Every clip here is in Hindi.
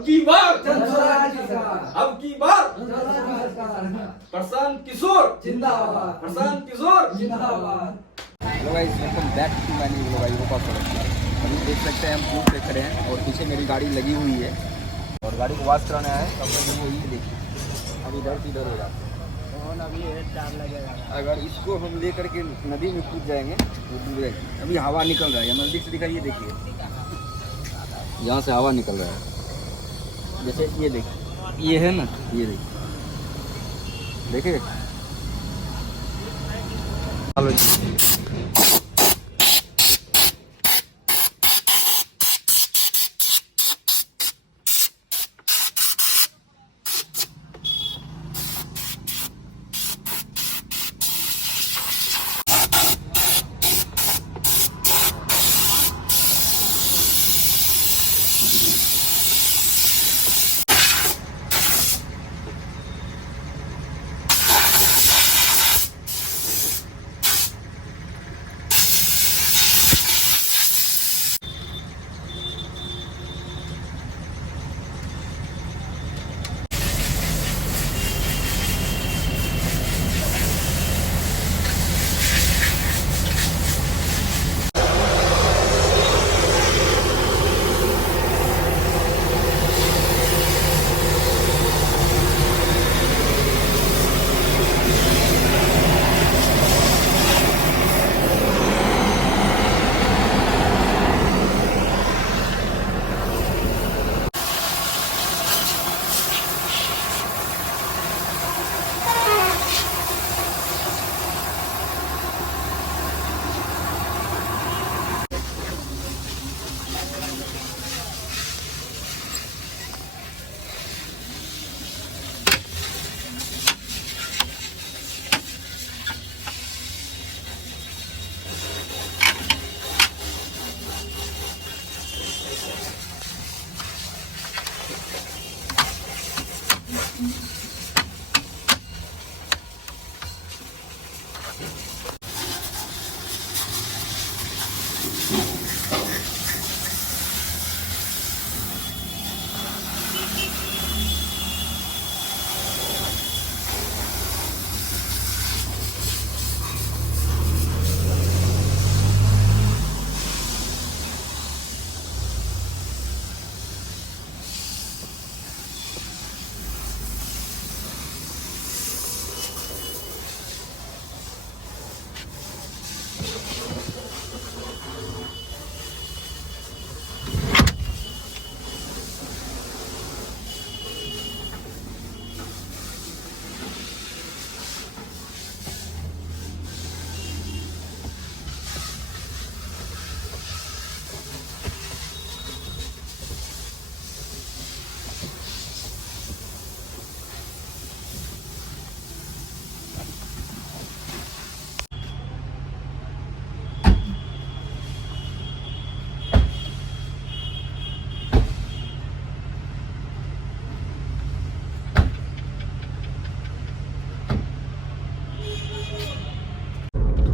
अब की बार जनस्वराज की सरकार, अब की बार जनस्वराज की सरकार, प्रशांत किशोर जिंदाबाद, प्रशांत किशोर जिंदाबाद। Hello guys, welcome back to my new vlog. I hope आप सब अच्छे हैं। अभी देख सकते हैं हम क्यों पे खड़े हैं और पीछे मेरी गाड़ी लगी हुई है और गाड़ी को वॉश कराना है। तब तक वो ये देखिए अब इधर से इधर हो जाता है। अभी टाइम लगेगा। अगर इसको हम लेकर के नदी में कूद जाएंगे तो डूब जाएंगे। अभी हवा निकल रहा है, नज़दीक से दिखाइए, देखिए यहाँ से हवा निकल रहा है। जैसे ये देखिए, ये है ना, ये देखिए चलो जी।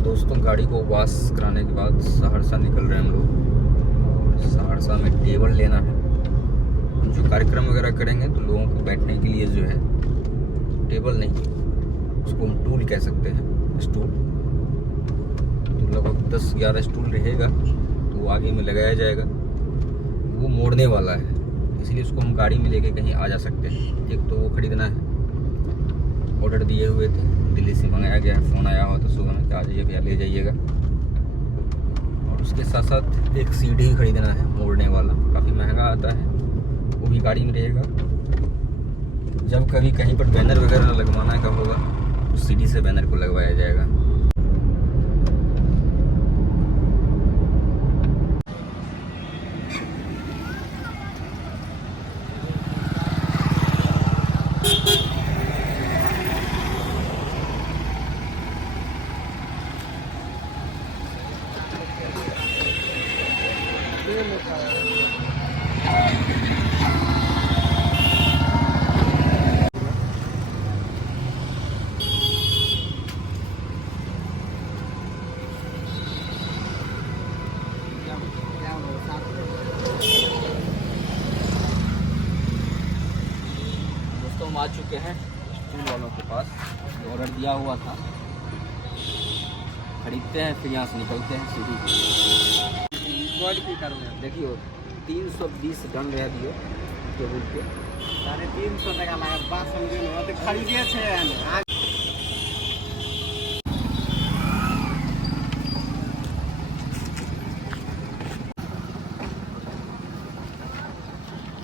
दोस्तों, गाड़ी को वॉश कराने के बाद सहरसा निकल रहे हैं हम लोग। सहरसा में टेबल लेना है। हम जो कार्यक्रम वगैरह करेंगे तो लोगों को बैठने के लिए जो है टेबल नहीं, उसको हम टूल कह सकते हैं, स्टूल। तो लगभग 10-11 स्टूल रहेगा तो वो आगे में लगाया जाएगा। वो मोड़ने वाला है, इसलिए उसको हम गाड़ी में लेके कहीं आ जा सकते हैं। एक तो वो खरीदना है, ऑर्डर दिए हुए थे, दिल्ली से मंगाया गया, फ़ोन आया हुआ तो सुबह में आ जाइए भैया, ले जाइएगा। और उसके साथ साथ एक सीढ़ी खरीदना है मोड़ने वाला, काफ़ी महंगा आता है, वो भी गाड़ी में रहेगा। जब कभी कहीं पर बैनर वगैरह लगवाना का होगा तो सीढ़ी से बैनर को लगवाया जाएगा। हम आ चुके हैं स्टूल वालों के पास, ऑर्डर दिया हुआ था, खरीदते हैं फिर यहाँ से निकलते हैं सीधी। देखियो 320 डन रह दिए टेबुल पे, 350 টাকা লাগে বাস সঙ্গে ওতে খরিদিয়েছে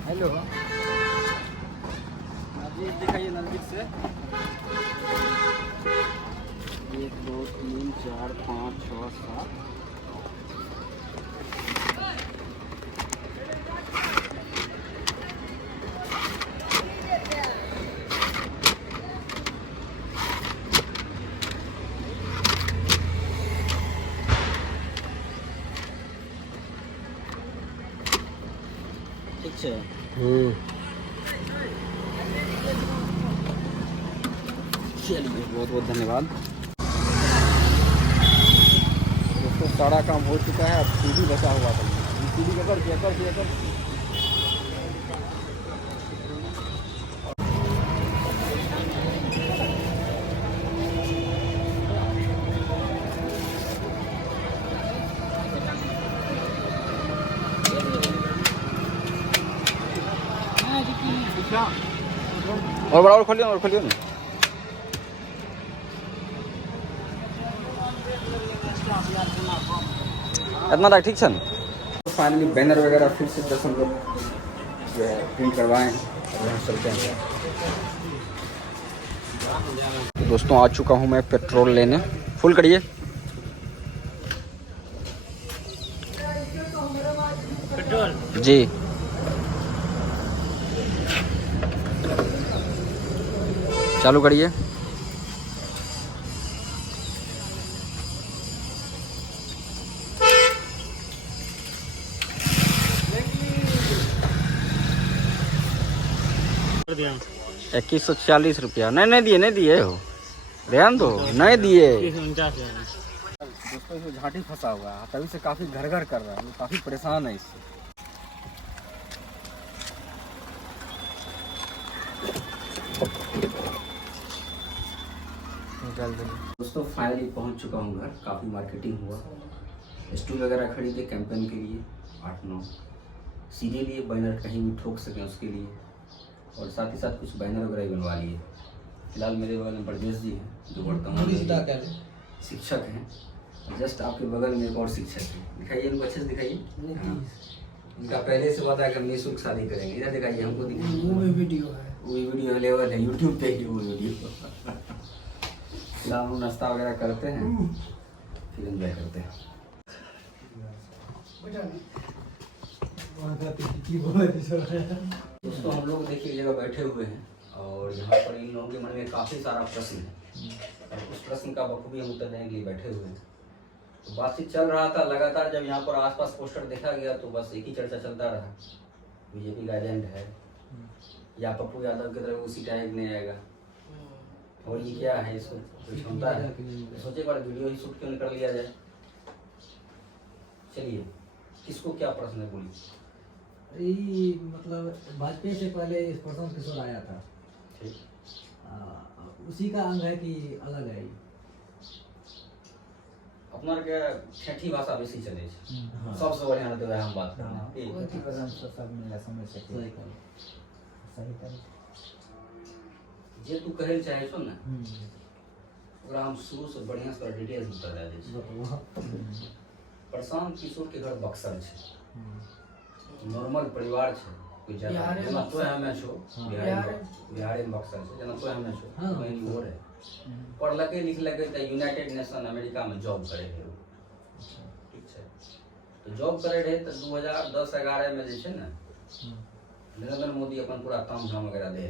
हेलो जी, दिखाइए नज़दीक से। 1 2 3 4 5 6 7 ठीक है। चलिए बहुत बहुत धन्यवाद दोस्तों। सारा काम हो चुका है, अब सीढ़ी बचा हुआ था, सीढ़ी कर और बड़ा और खोलिए ना। इतना तक ठीक है। फाइनली बैनर वगैरह फिर से 10 हम लोग जो है प्रिंट करवाएं और यहाँ चलते हैं। तो दोस्तों आ चुका हूँ मैं पेट्रोल लेने, फुल करिए। पेट्रोल जी चालू करिए। ₹2140 नहीं दिए हो, ध्यान दो, नहीं दिए। दोस्तों इसमें झाटी फंसा हुआ है, तभी से काफी घर कर रहा है, काफी परेशान है इससे। दोस्तों फाइनली पहुंच चुका हूँ घर, काफ़ी मार्केटिंग हुआ, स्टूल वगैरह खरीदे कैंपेन के लिए 8-9, सीधे लिए बैनर कहीं भी ठोक सकें उसके लिए, और साथ ही साथ कुछ बैनर वगैरह बनवा लिए। फिलहाल मेरे बगल में ब्रजेश जी हैं जो वर्तमान शिक्षक हैं, जस्ट आपके बगल में एक और शिक्षक है, दिखाइए इनको अच्छे से दिखाइए। इनका पहले से वादा है कि हम निःशुल्क शादी करेंगे, इधर दिखाइए हमको, दिखाइए वो वीडियो अवेलेबल है यूट्यूब पे ही वो वीडियो। फिलहाल हम नाश्ता वगैरह करते हैं फिर एंजॉय करते हैं। दोस्तों हम लोग देखिए जगह बैठे हुए हैं और यहाँ पर इन लोगों के मन में काफ़ी सारा प्रश्न है और उस प्रश्न का बखूबी हम उत्तर देने के लिए बैठे हुए हैं। तो बातचीत चल रहा था लगातार, जब यहाँ पर आसपास पोस्टर देखा गया तो बस एक ही चर्चा चलता रहा, बीजेपी का एजेंट है या पप्पू यादव की तरफ उसी टाइप नहीं आएगा, और ये क्या है, इसको क्षमता है, सोचे बार वीडियो ही शूट क्यों नहीं कर लिया जाए। चलिए किसको क्या प्रश्न है बोलिए। मतलब वाजपेयी से पहले प्रशांत किशोर आया था, ठीक, उसी का अंग है कि अलग है? अपना के ठेठी भाषा बेसी चले छै, सबसे बढ़िया रहते है हम बात करना सब मिला समझ सके। सही कह जे तू कहल चाहे छो ना, ओकरा हम शुरू से बढ़िया से डिटेल्स में बता दै छी। प्रशांत किशोर के घर बक्सर छै, नॉर्मल परिवार छै, कोई ज्यादा जना तो हमें छो बिहार में बक्सर छै, जना तो हमें छो बहन वो रहे, पढ़लके लिखलके त यूनाइटेड नेशन अमेरिका में जॉब करे है, ठीक छै। तो जॉब करे रहे त 2010-11 में जे छै ना नरेंद्र मोदी अपन पूरा तामझाम वगैरह दे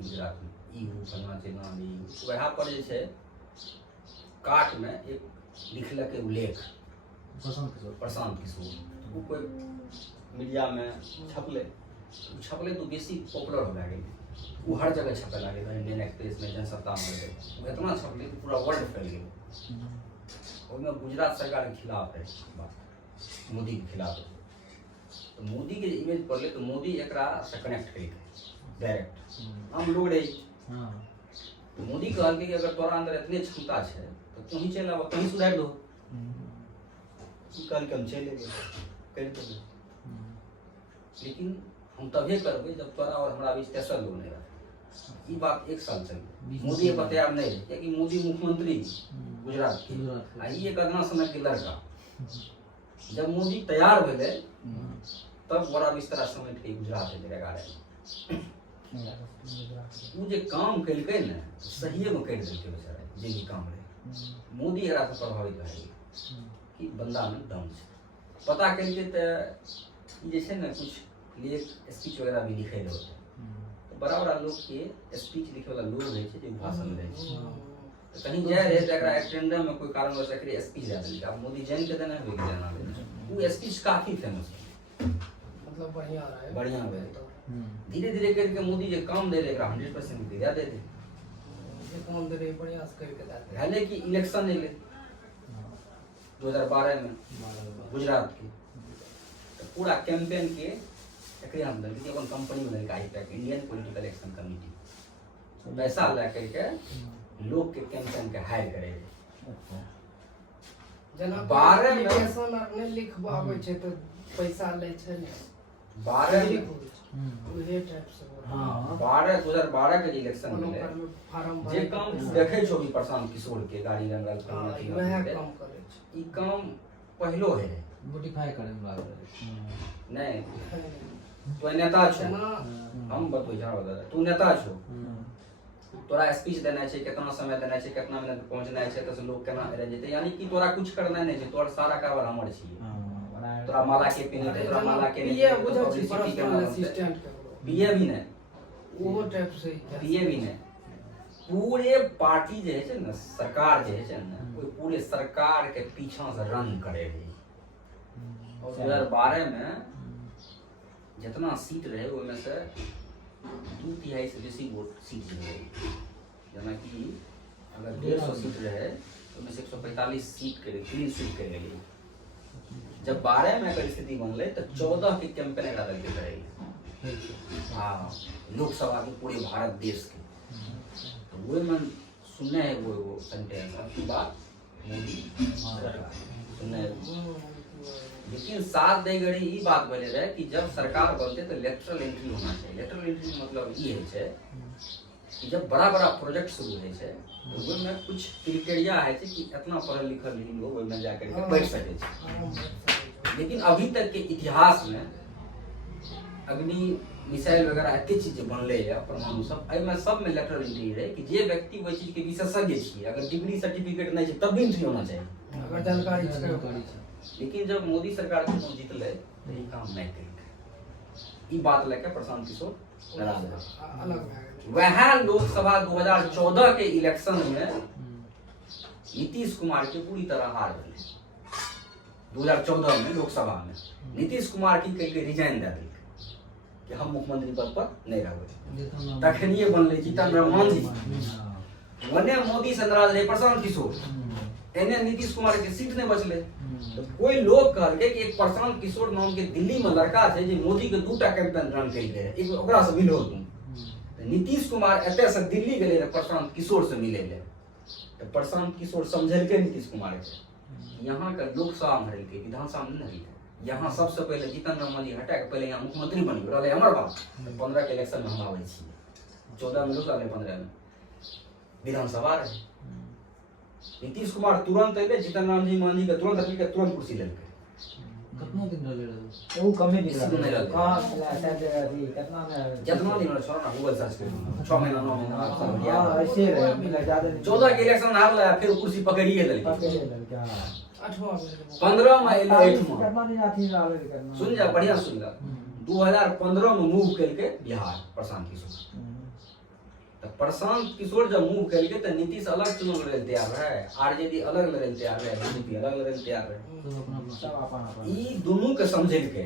गुजरात में, ई फलना चिलना वहाँ पर जे छै काट में एक लिखलक उल्लेख प्रशांत किशोर, वो कोई मीडिया में छपले तो बेसी पॉपुलर हो गए, वो हर जगह छपे लगे, इंडियन एक्सप्रेस में, जनसत्ता में, इतना छपले कि पूरा वर्ल्ड फैल गए। उसमें गुजरात सरकार के खिलाफ है बात, मोदी के खिलाफ है, तो मोदी के इमेज पढ़ले तो मोदी एक से कनेक्ट करेगा डायरेक्ट हम लोग रही। तो मोदी कहल कि अगर तोरा अंदर इतने क्षमता है तो तू ही चल आब, कहीं सुधार दो। कल के हम चले गए कर देंगे, लेकिन हम तभी करबे जब तोरा और हमरा बीच तेसर लोग नहीं रहे। ये बात 1 साल चली, मोदी ये तैयार नहीं है, क्योंकि मोदी मुख्यमंत्री गुजरात के, आ ये कदना समय के लड़का। जब मोदी तैयार भेले तब बड़ा बिस्तरा समय के गुजरात के जगह वो जे काम कलकै ने सही में कर देलकै बेचारा, जे भी काम रहे। मोदी एकरा से प्रभावित रहे कि बंदा में दम छै। पता कलकै त जे छै ने कुछ लेख स्पीच वगैरह भी लिखे रहे होते, तो बड़ा बड़ा लोग के स्पीच लिखे वाला लोग रहे छै, जे भाषण रहे छै। तो कहीं जाए रहे तो एकरा एटेंडर में कोई कारणवश एकरे स्पीच दे देलकै। अब मोदी जान के देना है कि जाना है, वो स्पीच काफी फेमस है, मतलब बढ़िया रहा है, बढ़िया है। धीरे धीरे करके मोदी जे काम दे रहे 100% दिया दे दे, ये काम दे रहे बढ़िया से करके देते। हाले कि इलेक्शन एले 2012 में गुजरात के, तो पूरा कैंपेन के एकरे अंदर कि अपन कंपनी में लगा IPAC, Indian political action committee, पैसा ला करके लोग के कैंपेन के हायर करे। जना 12 में एप्लीकेशन अपने लिखवावे छै तो पैसा ले छै ने 12 में उहे टाइप से। हां 2012 के इलेक्शन में फार्म जे काम देखे छो भी प्रशांत किशोर के गाड़ी रंगल वह काम करे छै। ई काम पहलो है मोडिफाई करे में लाग रहे नहीं। तो नेता छो, हम बतबै जा बता, तू नेता छो, तोरा स्पीच देना छै, कितना समय देना छै, कितना मिनट पहुंचना छै, तो लोग केना रह जेते। यानी कि तोरा कुछ करना नहीं छै, तोर सारा कारोबार हमर छियै। तोरा माला के पिने छै, तोरा माला के ये बुझै छी पर्सनल असिस्टेंट के पीए भी नहीं, वो टाइप से पीए भी नहीं। पूरे पार्टी जे है ना, सरकार जे है ना, कोई पूरे सरकार के पीछा से रन करे रही। और 2012 में जितना सीट रहे उसमें से 2/3 से बेसी वोट सीट रहे। जना कि अगर 150 सीट रहे तो में से 145 सीट के क्लीन स्वीप कर गई। जब 12 में अगर स्थिति बनले तो 14 के कैंपेन एकरा दल के करेगी। हाँ, लोकसभा के पूरे भारत देश के, तो वो मन सुनने है वो सेंटेंस आपकी बात मोदी सुनने। लेकिन साथ दे घड़ी ई बात बोले रहे कि जब सरकार बनते तो लेटरल एंट्री होना चाहिए। लेटरल एंट्री मतलब ये है कि जब बड़ा बड़ा प्रोजेक्ट शुरू है तो वो में कुछ क्राइटेरिया है कि इतना पढ़ल लिखल लोग वो में जाकर के बैठ सके छै। लेकिन अभी तक के इतिहास में अग्नि मिसाइल वगैरह एते चीज बनले है, परमाणु सब, एमे सब में लेटरल एंट्री रहे कि जे व्यक्ति वो चीज के विशेषज्ञ छियै, अगर डिग्री सर्टिफिकेट नहीं छै तब भी एंट्री होना चाहिए, अगर जानकारी छै। लेकिन जब मोदी सरकार चुनाव जीतले तो ये काम नहीं करेंगे। ई बात लेके प्रशांत किशोर नाराज है। अलग वह लोकसभा 2014 के इलेक्शन में नीतीश कुमार के पूरी तरह हार गए। 2014 में लोकसभा में नीतीश कुमार की कह के रिजाइन दे दिल कि हम मुख्यमंत्री पद पर नहीं रहे। तखनिए बनले जीतन राम मांझी, वने मोदी से नाराज रहे प्रशांत किशोर, एने नीतीश कुमार के सीट नहीं बचले। तो कोई लोग कहल के कि एक प्रशांत किशोर नाम के दिल्ली में लड़का है जे मोदी के 2टा कैंपेन रन कर गए, एक ओकरा से मिलो तुम। तो नीतीश कुमार एते से दिल्ली गए रहे प्रशांत किशोर से मिले ले, तो प्रशांत किशोर समझलके नीतीश कुमार के यहाँ का लोकसभा में हरल के विधानसभा में नहीं है। यहाँ सबसे पहले जीतन राम मांझी हटा के पहले यहाँ मुख्यमंत्री बनी रहे हमर बात। 15 के इलेक्शन में हम आवे छी, 14 में लोकसभा, 15 में विधानसभा रहे। नीतीश कुमार तुरंत अइले, जीतन राम जी मांझी के तुरंत हटा के तुरंत कुर्सी लेलकै। कितना दिन रहे वो कमे दिन दिन नहीं रहले। हां शायद अभी कितना में जितना दिन में छोड़ा ना गूगल सर्च कर 6 महीना 9 महीना आप सब लिया। हां ऐसे रहे, मतलब ज्यादा 14 के इलेक्शन हारला, फिर कुर्सी पकड़िए लेलकै। पकड़े लड़का 8वां 15 में अइले 8वां। कितना दिन आथी रहले करना सुन जा, बढ़िया सुन जा। 2015 में मूव करके बिहार प्रशांत किशोर। तो प्रशांत किशोर जब मूव करके तो नीतीश अलग चुनाव लड़े तैयार है, आरजेडी अलग लड़े तैयार है, बीजेपी अलग लड़े तैयार है। सब अपन ई दोनों के समझे के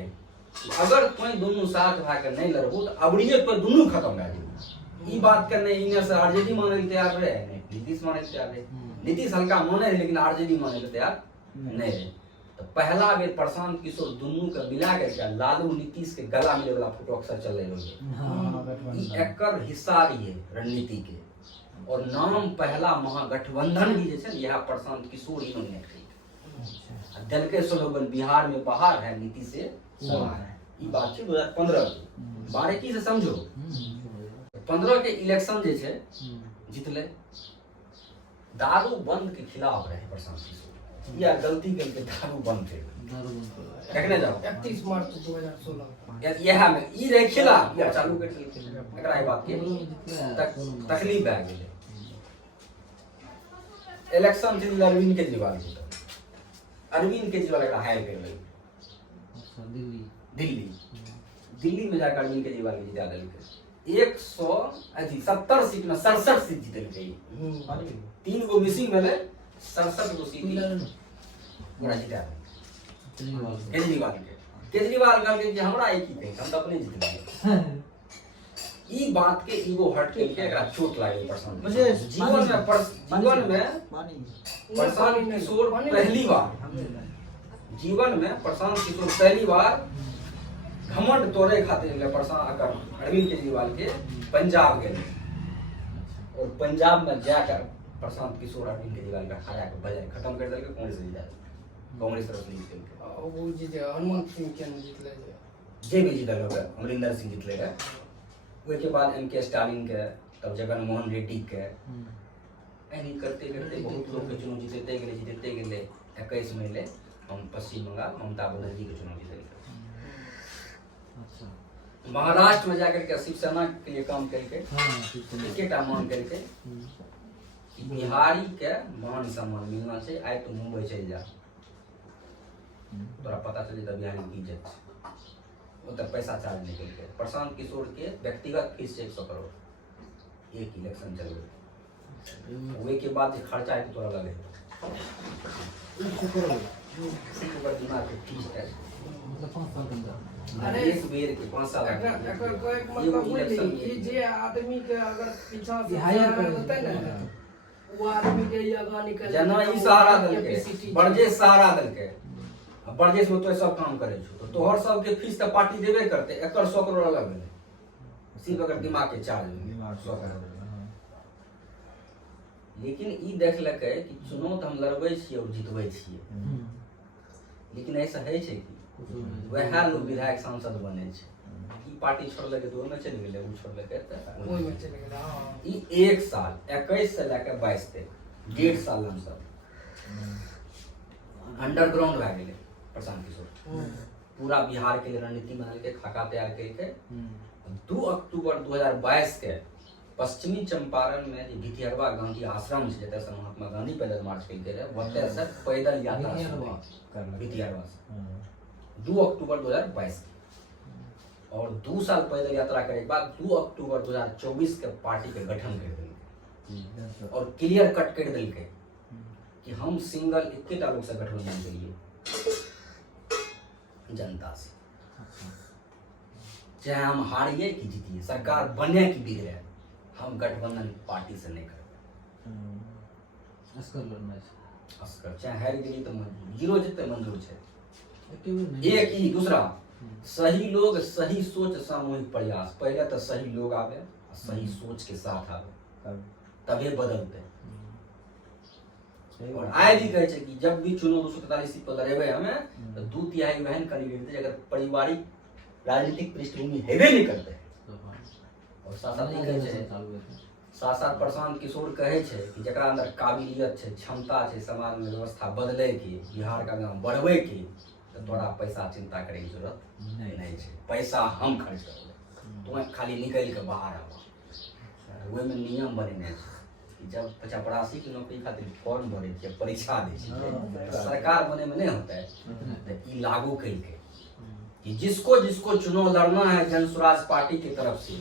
अगर कोई दोनों साथ भा के नहीं लड़बो तो अबड़िए पर दोनों खत्म भए जेबो। ई बात करने इने से आरजेडी माने के तैयार रहे, नहीं नीतीश माने के तैयार रहे। नीतीश हल्का माने रहे लेकिन आरजेडी माने के तैयार नहीं रहे। तो पहला बेर प्रशांत किशोर दोनों के मिला के लालू नीतीश के गला मिले वाला फोटो अक्सर चल रहे होंगे। हां ई एकर हिस्सा रही है रणनीति के। और नाम पहला महागठबंधन भी जे छै ने यह प्रशांत किशोर इन्होंने दिल के स्लोगन बिहार में बाहर है नीति से बाहर है। ई बात छै 2015 की। बारीकी से समझो 15 के इलेक्शन जे छै जीतले, दारू बंद के खिलाफ रहे प्रशांत किशोर। या गलती करके दारू बंद थे देखने जाओ 31 मार्च 2016 यह में ई रहे खिलाफ या चालू कर एकरा ई बात के तकलीफ भए गेलै। इलेक्शन जीत अरविंद केजरीवाल जीतल, अरविंद केजरीवाल एकरा हायर कर लै दिल्ली में जाकर अरविंद केजरीवाल के जिता देलकै। 170 सीट में 67 सीट जीतलकै। 3 गो मिसिंग भेलै, 67 गो सीट पूरा जिता केजरीवाल के। केजरीवाल कहलकै कि हमरा एक ही कही हम तो अपने जीतलियै। ई बात के ईगो हर्ट के एकरा चोट लागल प्रशांत। जीवन में प्रशांत किशोर पहली बार घमंड तोड़े खातिर प्रशांत अरविंद केजरीवाल के पंजाब गए। और पंजाब में जाकर प्रशांत किशोर अरविंद केजरीवाल का हरा के बजाय खत्म कर देलकै। कांग्रेस तरफ से जीत वो जे हनुमंत सिंह के जीतले जे भी जीतल होगा, अमरिंदर सिंह जीतले रहे। उसके बाद एम.के. स्टालिन के, तब जगनमोहन रेड्डी के, ऐनी करते करते बहुत लोग के चुनाव जीतते गेले। 21 में ले हम पश्चिम बंगाल ममता बनर्जी के चुनाव जीते। महाराष्ट्र में जाकर के शिवसेना के लिए काम करके एकेटा मांग करके बिहारी के मान सम्मान मिलना चाहिए। आए तो मुंबई चल जा, तोरा पता चले तो बिहारी की इज्जत वो तो पैसा चार्ज नहीं करके। प्रशांत किशोर के व्यक्तिगत फीस 100 करोड़ एक इलेक्शन चल गए। वे के बाद खर्चा है तोरा लगे दिमाग के फीस है अरे एक बेर के 5 साल एकर को एक मतलब बोली ई जे आदमी के अगर पीछा से हायर कर देते ना वो आदमी के आगा निकल जना ई सहारा देलके, बरजेश सहारा देलके। बरजेश में तो सब काम करे छो तो तोहर सब के फीस तो पार्टी देबे करते। एकर 100 करोड़ अलग भेलै सिर्फ अगर दिमाग के चार्ज 100 करोड़। लेकिन ई देखलकै कि चुनाव तो हम लड़बै छियै और जितबै छियै, लेकिन ऐसा है छै कि वह लोग विधायक सांसद बने छै। ई पार्टी छोड़लकै तो ओमे चलि गेलै, उ छोड़लकै त ओइ में चले गेला। हां ई 1 साल 21 से लेकर 22 तक 1.5 साल हम सब अंडरग्राउंड भए गेलै प्रशांत किशोर। पूरा बिहार के लिए रणनीति बना के खाका तैयार करके 2 अक्टूबर 2022 के पश्चिमी चंपारण में जो भितिहरवा गांधी आश्रम छै जतय से महात्मा गांधी पैदल मार्च केलकै रहे, ओतय से पैदल यात्रा भितिहरवा से 2 अक्टूबर 2022 और 2 साल पैदल यात्रा करे के बाद 2 अक्टूबर 2024 के पार्टी के गठन कर देलकै और क्लियर कट कर देलकै कि हम सिंगल एकेटा लोग से गठबंधन करिए जनता से, चाहे हम हारिए कि जीतिए, सरकार बने कि बिगड़े, हम गठबंधन पार्टी से नहीं करते। अस्कर चाहे हार गेली तो जीरो जितने मंजूर है। एक ही दूसरा सही लोग, सही सोच, सामूहिक प्रयास। पहले तो सही लोग आवे, सही सोच के साथ आवे, तभी बदलते। और आए भी कहे कि जब भी चुनाव 243 सीट पर लड़ेबे हमें तो 2/3 वहन कैंडिडेट अगर पारिवारिक राजनीतिक पृष्ठभूमि हेबे नहीं करते। और साथ साथ प्रशांत किशोर कहे छे कि जकरा अंदर काबिलियत छे, क्षमता छे, समाज में व्यवस्था बदले के, बिहार का नाम बढ़वे के, तो तोरा पैसा चिंता करे की जरूरत नहीं छे। पैसा हम खर्च करबे, तुम्हें खाली निकल के बाहर आवा। वो में नियम बनेने छे कि जब 85 की नौकरी खातिर फॉर्म भरे छे, परीक्षा दे छे, सरकार बने में नहीं होता है। तो ई लागू कइके कि जिसको जिसको चुनाव लड़ना है जन स्वराज पार्टी की तरफ से,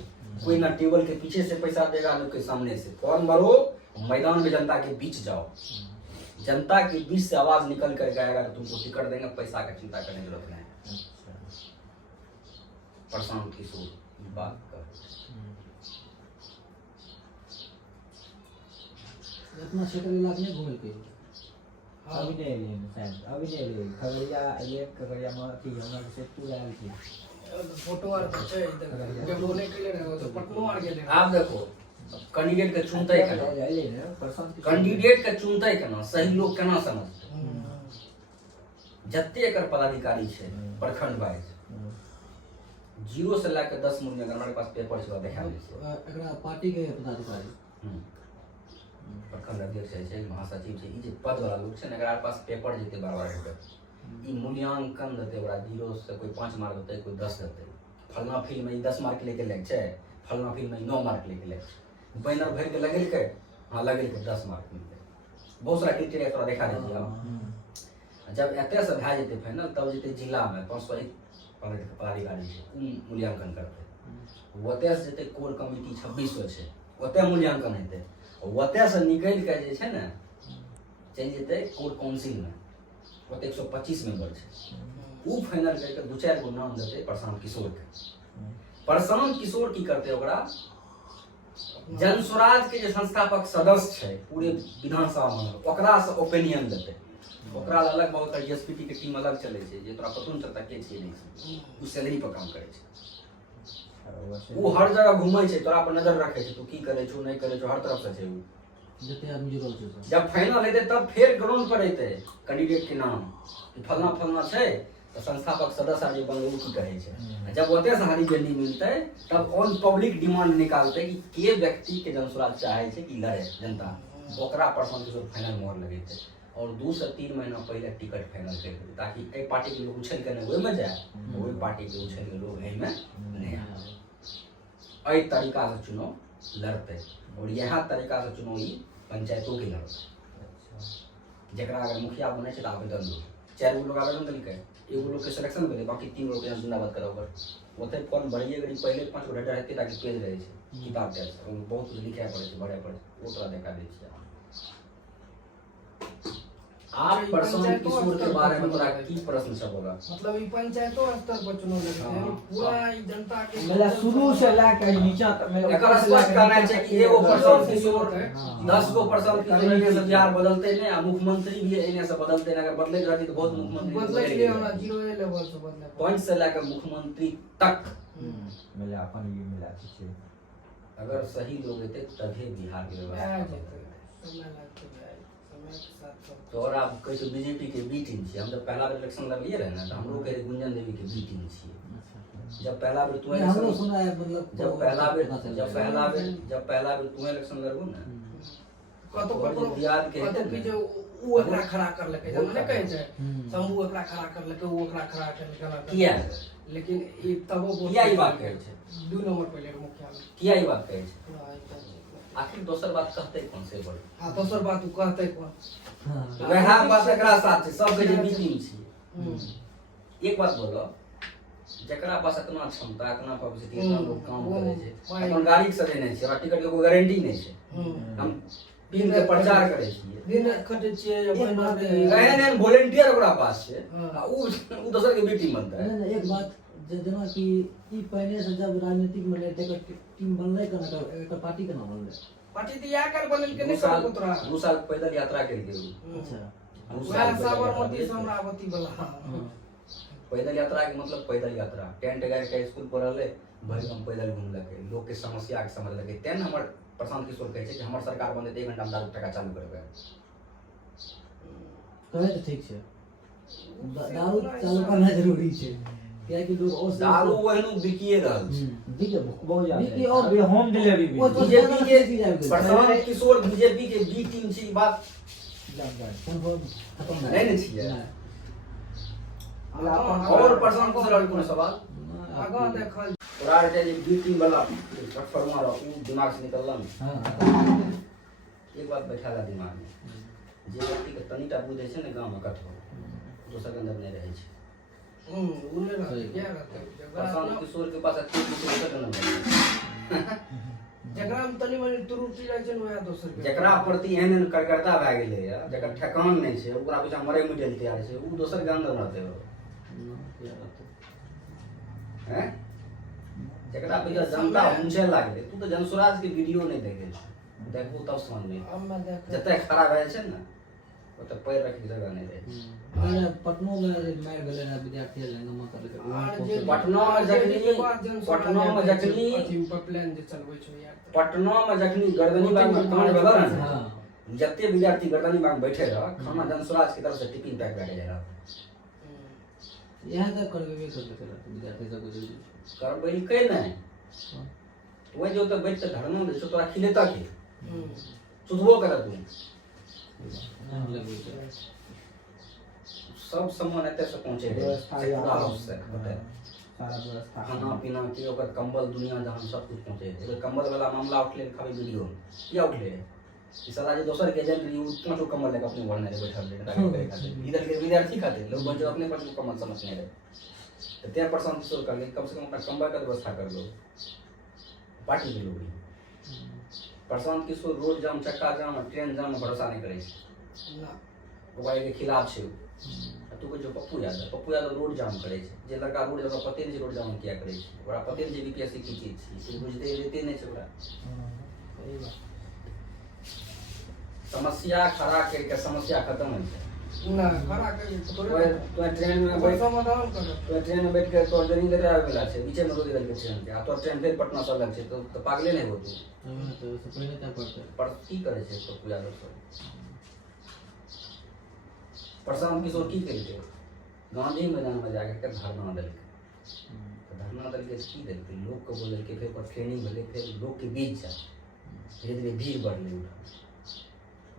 कोई ना टेबल के पीछे से पैसा देगा ना के सामने से, फॉर्म भरो, मैदान में जनता के बीच जाओ, जनता के बीच से आवाज निकल कर जाएगा तो तुमको टिकट देंगे, पैसा का चिंता करने की जरूरत नहीं। प्रशांत किशोर बात कर इतना क्षेत्र इलाका नहीं घूमे के अभी नहीं एलिए शायद, अभी नहीं एलिए। खगड़िया एलिए, खगड़िया में अथी हमरा से पूरा आयल थी फोटो आर तो छै इधर जब बोले के लिए रहो तो पटनो आर गेले आप देखो कैंडिडेट के चुनते केना कैंडिडेट के चुनते केना सही लोग केना समझते जत्ते एकर पदाधिकारी छै प्रखंड वाइज 0 से लेकर 10 मूल्य अगर हमारे पास पेपर छै देखा दै छै एकरा पार्टी के पदाधिकारी प्रखंड अध्यक्ष छै महासचिव छै ई जे पद वाला लोग छै ने एकरा पास पेपर जेते बार-बार हेतै ई मूल्यांकन देते ओकरा 0 से कोई 5 मार्क देते कोई 10 देते फलना फील्ड में 10 मार्क लेके लग छै फलना फील्ड में 9 मार्क लेके लग छै बैनर भर के लगेलकै हां लगेलकै 10 मार्क मिलतै बहुत सारा क्राइटेरिया तोरा देखा दै छियै जब एते से भए जेतै फाइनल तब जेतै जिला में 501 पदाधिकारी छै मूल्यांकन करतै ओते से जेतै कोर कमिटी 2600 छै ओते मूल्यांकन हेतै ओते से निकल के जे छै ने चलि जेतै कोर काउंसिल में ओते 125 मेंबर छै उ फाइनल करके 2-4 गो नाम देतै प्रशांत किशोर के प्रशांत किशोर की करते ओकरा जन स्वराज के जे संस्थापक सदस्य छै पूरे विधानसभा में ओकरा से ओपिनियन देतै ओकरा अलग बहुत एसपीटी के टीम अलग चलै छै जे तोरा पतो न चलता के छियै नहीं छै उ सैलरी पर काम करै छै उ हर जगह घुमै छै तोरा पर नजर रखे छै तू की करे छौ नहीं करे छौ हर तरफ से छै उ जते आदमी जुड़ल छै जब फाइनल हेतै तब फेर ग्राउंड पर एतै कैंडिडेट के नाम फलना फलना छै तो संस्थापक सदस्य आदि बनबू की कहे छै जब ओते से हारी जल्दी मिलते तब ऑन पब्लिक डिमांड निकालते कि के व्यक्ति के जनसुराज चाहे छै कि लड़े जनता ओकरा प्रशांत किशोर फाइनल मोहर लगेते और 2 से 3 महीना पहले टिकट फाइनल कर देते ताकि ए पार्टी के लोग उछल के ओइ में जाए ओइ पार्टी के उछल के लोग एहि में नहीं आए एहि तरीका से चुनाव लड़ते और यह तरीका से चुनाव ई पंचायतों के लड़ते जकरा अगर मुखिया बने छै त आवेदन दो 4 गो लोग आवेदन देलकै एगो लोग के सिलेक्शन भेलै बाकी 3 लोग के जिंदाबाद करा ओकर ओते फॉर्म भरिए गरी पहले 5 गो हेडर हेतै ताकि पेज रहे छै किताब के बहुत कुछ लिखे पड़े छै भरे पड़े छै ओ तोरा देखा दै छै आप प्रशांत किशोर के बारे में तोरा की प्रश्न सब होगा मतलब ई पंचायतो स्तर पर चुनाव लड़ते हैं पूरा ई जनता के मतलब शुरू से लेकर नीचा तक में एकर स्पष्ट कहना छै कि एगो प्रशांत किशोर 10 गो प्रशांत किशोर के सब बिहार बदलते ने आ मुख्यमंत्री भी एने से बदलते ने अगर बदले रहती तो बहुत मुख्यमंत्री बदले के लिए हमरा 0 लेवल से बदले पंच से लेकर मुख्यमंत्री तक मिला अपन ये मिला छै अगर सही लोग हेतै तभी बिहार के आ व्यवस्था जेतै समय लगतै समय के साथ सब तो और आप कहै छै बीजेपी के बी टीम छी हम जब पहला बेर इलेक्शन लड़लिए रहे ना तो हमरो कहे गुंजन देवी के बी टीम छी जब पहला बेर तू हमरो सुना है मतलब जब पहला बेर तू इलेक्शन लड़बू ना कतो तो याद के कतो की जो उ एकरा खड़ा करलकै जब ने कहै छै शंभू एकरा खड़ा करलकै उ एकरा खड़ा करलकै किया लेकिन ई तबो किया ई बात कहै छै 2 नंबर पहले मुखिया में किया ई बात कहै छै आखिर दोसर बात कहते कौन से बड़ी आ दोसर बात तू कहते कोन वह बात एकरा साथ छै सब के जे मीटिंग छी एक बात बोलो जकरा पास इतना क्षमता इतना कैपेसिटी इतना लोग काम करे छै अपन गाड़ी के सजेने छै हमरा टिकट के कोई गारंटी नहीं छै हम दिन के प्रचार करे छियै दिन खटे छियै अपन कहने वॉलंटियर ओकरा पास छै उ दोसर के मीटिंग बनता है एक बात जेना कि ई पहले से जब राजनीतिक में लेते टीम बनले कना एकर पार्टी के नाम बनले पार्टी तो या कर बनल के नहीं पुत्रा 2 साल पैदल यात्रा करके अच्छा वह साबरमती से अमरावती वाला पैदल यात्रा के मतलब पैदल यात्रा टेंट गाड़ के स्कूल पर रहले भरि हम पैदल घुमलकै लोग के समस्या के समझलकै तेन हमर प्रशांत किशोर कहै छै कि हमर सरकार बने 1 घंटा में दारू टका चालू करबै कहे तो ठीक छै दारू चालू करना जरूरी छै क्या कि लोग और दारू ओहनु बिकिए रहल छै दिखे बहुत ज्यादा कि और अभी होम डिलीवरी भी बीजेपी के प्रशांत किशोर बीजेपी के बी टीम छी बात खत्म नहीं ने छियै और प्रशांत किशोर और कोनो सवाल आगा देखल तोरा जे बी टीम वाला ट्रांसफार्मर उ दिमाग से निकलल एक बात बैठा ला दिमाग में जे व्यक्ति के तनीटा बुझै छै ने गांव में कठो दोसर के अंदर नहीं रहै छै उन्हें रहते क्या रहते प्रशांत किशोर के पास अच्छी दोसर के अंदर जकरा में तनी मनी त्रुटि रहै छै वह दोसर के जकरा प्रति एहन एहन करकर्ता भए गेलै या जकर ठेकान नहीं छै ओकरा पीछा मरे मिटे ले तैयार छै उ दोसर के अंदर रहतै हैं जकरा पीछा जनता ऊंचे लागले तू तो जनसुराज के वीडियो नहीं देखे देखो तब समझ में अब मैं देख जते खड़ा भए छै ना ओतऽ पैर रखे के जगह नहीं रहे। अरे पटनो में मार गेले ना विद्यार्थी हंगामा करलकै आर जे पटना में जखनी प्लान जे चलबै छै यार पटना में जखनी गर्दनीबाग में कांड भेल रहै हां जते विद्यार्थी गर्दनीबाग में बैठे रह खाना जनसुराज की तरफ से टिफिन पैक भए गेल रह यहाँ तक करबे करलकै विद्यार्थी सब को करबैलकै नहीं वही जो तो बैठ के धरना दे छो तोरा खिलेता के सुधबो करत तू सब सामान एते से पहुंचे व्यवस्था पूरा यहाँ हाउस से होते सारा व्यवस्था खाना पीना के ओकर कंबल दुनिया जहान सब कुछ पहुंचे एगो कंबल वाला मामला उठले खाली वीडियो किया उठले ई साला जे दोसर के एजेंट रही उतना तो कंबल लेके अपने भरने रे बैठल रहे ताकि करे खातिर इधर के विद्यार्थी खातिर लोग बच्चे अपने पर कंबल समझने रहे तो 10% किशोर कर ले कम से कम अपना कंबल का व्यवस्था कर लो पार्टी के लोग प्रशांत किशोर रोड जाम चक्का जाम ट्रेन जाम में भरोसा नहीं करे ना ओकरा के खिलाफ छै तू को जो पप्पू यादव रोड जाम करे छै जे लड़का रोड जगह पते नहीं रोड जाम किया करे छै ओकरा पते नहीं बीपीएससी की चीज छै से बुझते रहते नहीं छै ओकरा सही बात समस्या खड़ा करके समस्या खत्म हो जाए ना खड़ा कर तो ट्रेन में बैठ समाधान कर तो ट्रेन में बैठ के तो जर्नी करे आवे वाला छै बीच में रोक देल के ट्रेन के आ तो ट्रेन फिर पटना से लग छै तो पागले नहीं हो तू तो पहले तक पड़ते पर की करे छै तो पूजा लोग प्रशांत किशोर की केलकै गांधी मैदान में जाके के धरना देलकै तो धरना देलकै की देलकै लोग को बोललकै फिर पर ट्रेनिंग भेलै फिर लोग के बीच जा धीरे धीरे भीड़ बढ़लै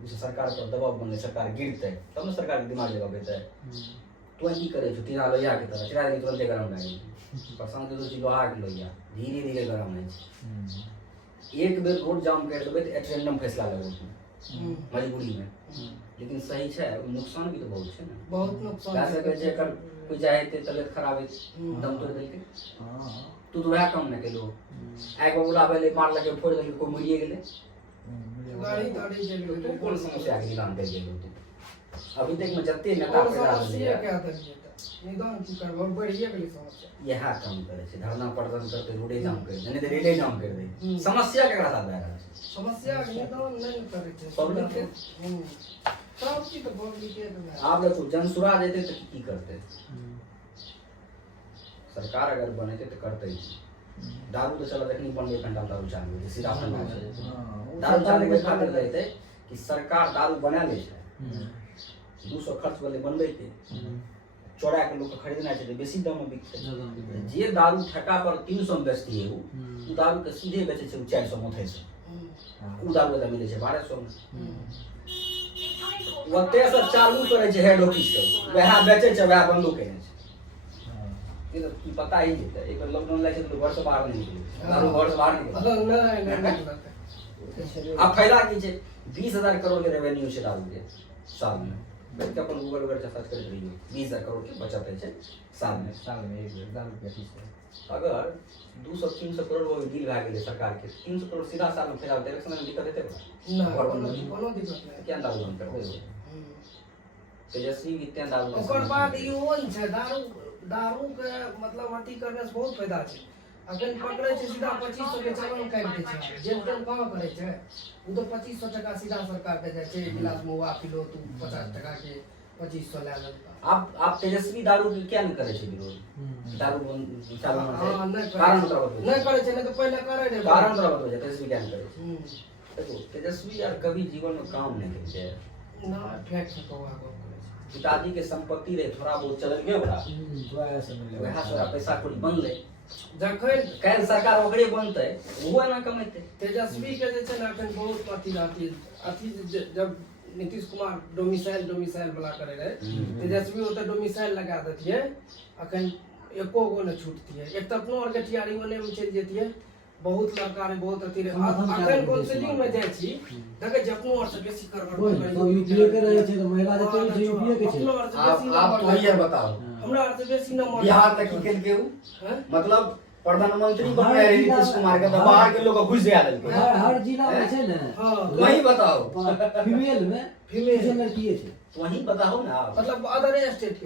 उसे सरकार पर दबाव बनले सरकार गिरते तब न सरकार के दिमाग लगाबेते तो की करे छ तीरा लोहिया के तरह तीरा दिन तुरंत गरम भए गेल प्रशांत किशोर जी लोहा के लोहिया धीरे धीरे गरम होइ छै एक बेर रोड जाम कर देबै तो रेफरेंडम फैसला लेबै मजबूरी में लेकिन सही छै नुकसान भी तो बहुत छै ना बहुत नुकसान कह सकै छै एकर कोई चाहे ते तबियत खराब है दम तोड़ देलकै तू तो वह काम न केलो आगो बुलाबे ले मार लगे फोड़ देलकै कोई मरिए गेलै गाड़ी गाड़ी चल गई तो कौन समस्या के निदान कर गेलो तू अभी तक में जत्ते नेता और पैदा समस्या भेलै क्या था निदान की करब बढ़िए गेली समस्या यह काम करे छै धरना प्रदर्शन करते रोडे जाम कर दे नहीं तो रेले जाम कर दे समस्या केकरा साथ भए रहल छै समस्या के निदान नहीं करे छै पब्लिक के सब चीज तो पब्लिक के आप देखो जनसुरा जेते तो की करते सरकार अगर बनेते तो करते दारू तो चलो देखनी बनले घंटा दारू चालू है सीधा फंडा है दारू चालू के खातिर रहते कि सरकार दारू बना ले छै 200 खर्च वाले बनबे के चोरा के लोग खरीदना छै तो बेसी दाम में बिकते जे दारू ठेका पर 300 में बेचती है वो दारू के सीधे बेचे छै 400 मोथे से वो दारू का मिले छै 1200 में ओते से चालू करे छै हेड ऑफिस के वह बेचे छै वह बंदो केने छै ये तो की पता ही नहीं था एक बार लॉकडाउन लगे तो घर से बाहर नहीं निकले दारू घर से बाहर निकले नहीं अब फायदा की छै 20000 करोड़ के रेवेन्यू छै दारू के साल में बैठ के अपन गूगल वगैरह सर्च करते रहिए 20000 करोड़ के बचत है साल में एक दारू के पीछे अगर 200-300 करोड़ वो डील भए गेलै सरकार के 300 करोड़ सीधा साल में फेरा इलेक्शन में दिक्कत हेतै ना कोनो दिक्कत नहीं क्या दारू बंद कर दे तेजस्वी वित्तीय दारू ओकर बाद इहो छै दारू के मतलब अथी करने से बहुत फायदा छै अखन पकड़े छै सीधा 2500 के चालान काटि दै छै जेल तेल कहाँ करे छै वो तो 2500 टका सीधा सरकार के जाइ छै गिलास मुआ किलो तू 50 टका के 2500 ले ले आप तेजस्वी दारू के क्या नहीं करे छै विरोध दारू बंद चालू हां होना नहीं चाहिए कारण बताओ नहीं करे छै नहीं तो पहले करे रे कारण बताओ तेजस्वी क्या नहीं करे छै देखो तेजस्वी यार कभी जीवन में काम नहीं करे छै ना फैक्ट कौआ को पिताजी के संपत्ति रहे थोड़ा बहुत चल गया बड़ा वह थोड़ा पैसा कौड़ी बनले जखन काल सरकार ओकरे बनते वो ना कमेते तेजस्वी के जे छै ना अखन बहुत अथी जब नीतीश कुमार डोमिसाइल वाला करे रहे तेजस्वी होते डोमिसाइल लगा देतिए अखन एको गो न छूटतिए एक तो अपनो और के तैयारी होने में चल जेतिए बहुत लड़का रे बहुत अथी रे अखन काउंसलिंग में जाय छी देखे जे अपनो और से बेसी करबड़ तो यूपीए के रहे छै तो महिला जते छै यूपीए के छै आप तो ये बताओ हमरा और से बेसी नंबर बिहार तक निकल के मतलब प्रधानमंत्री बन रहे हैं नीतीश कुमार के तो बाहर के लोग घुस गया लगे हर जिला में छै ने वही बताओ फीमेल से लड़की छै वही बताओ ना आप मतलब अदर स्टेट के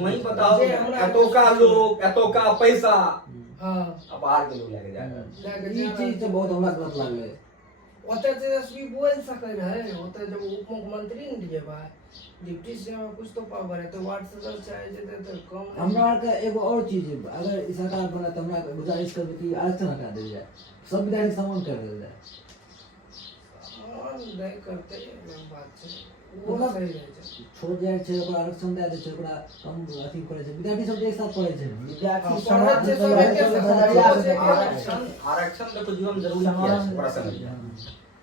वही बताओ एतोका लोग एतोका पैसा हां अब बाहर के लोग लेके जा रहे हैं ई चीज तो बहुत हमरा गलत लागले ओते तेजस्वी बोल सके है, ओते जब उप मुख्यमंत्री ने दिए बा डिप्टी सीएम में कुछ तो पावर है, तो वार्ड सदस्य चाहे जेते तो कम हमरा आर के एगो और चीज है, अगर ई सरकार बने तो हमरा के गुजारिश करबे कि आरक्षण हटा देल जाए, सब विधायक समान कर देल जाए। हाँ, नहीं करते ये बात है, वो सही है। छोड़ जाए छै, ओकरा आरक्षण दे दे छै, ओकरा कम अथी करे छै, विद्यार्थी सब एक साथ पढ़े छै। विद्यार्थी हाँ, समाज पढ़े छै, में सब रहे एके तो साथ समझदार पढ़े छै। से आरक्षण देखो जीवन जरूरी किया छै, बड़ा समझ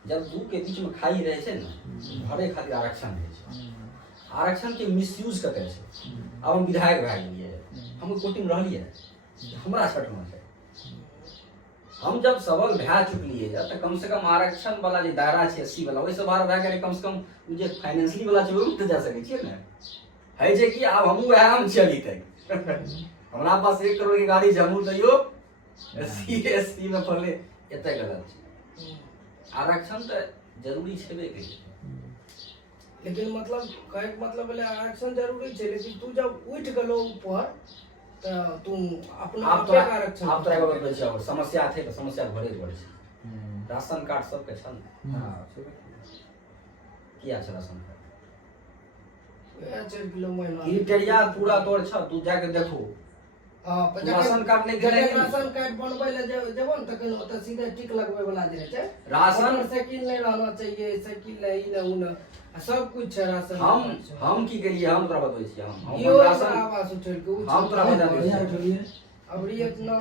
जब दू के बीच में खाई रहे छै ना, भरे खातिर आरक्षण है छै। आरक्षण के मिसयूज कते छै। अब हम विधायक भए गेलिए, हम कोर्ट में रहलिए, हमरा छटना छै। हम जब सबल भए चुकलिए त कम से कम आरक्षण वाला जे दायरा छै 80 वाला, ओइ से बाहर भए गेलै, कम से कम उ जे फाइनेंशियली वाला छै ओइ में जा सकै छियै ने। है जे कि अब हमहू वएह हम चली तक हमरा पास 1 करोड़ के गाड़ी जमू तैयो 80 में पहले एते गलत छै। आरक्षण तो जरूरी छेबे करै, लेकिन मतलब कहे के मतलब बोले आरक्षण जरूरी है, लेकिन तू जब उठ गलो ऊपर तो तुम अपना आप आपे तोरा का आरक्षण आप तोरा एगो बात छै, और समस्या थे तो समस्या भरे पड़े छै। राशन कार्ड सब के छन, हां किया छै राशन कार्ड? 4 किलो महीना क्राइटेरिया पूरा तोर छ, तू जाके देखो। हां, राशन कार्ड नहीं जब देले कि राशन कार्ड बनबै ले जब न तखन ओत सीधे टिक लगबै वाला जे छै, राशन साइकिल नहीं रहना चाहिए, साइकिल नहीं ई न उ न सब कुछ है राशन। हम की करिए, हम तोरा बतबै छी। हम यो राशन आवाज उठल के उ हम तोरा बता दै बढ़िया छी। उठलिए। अबरी इतना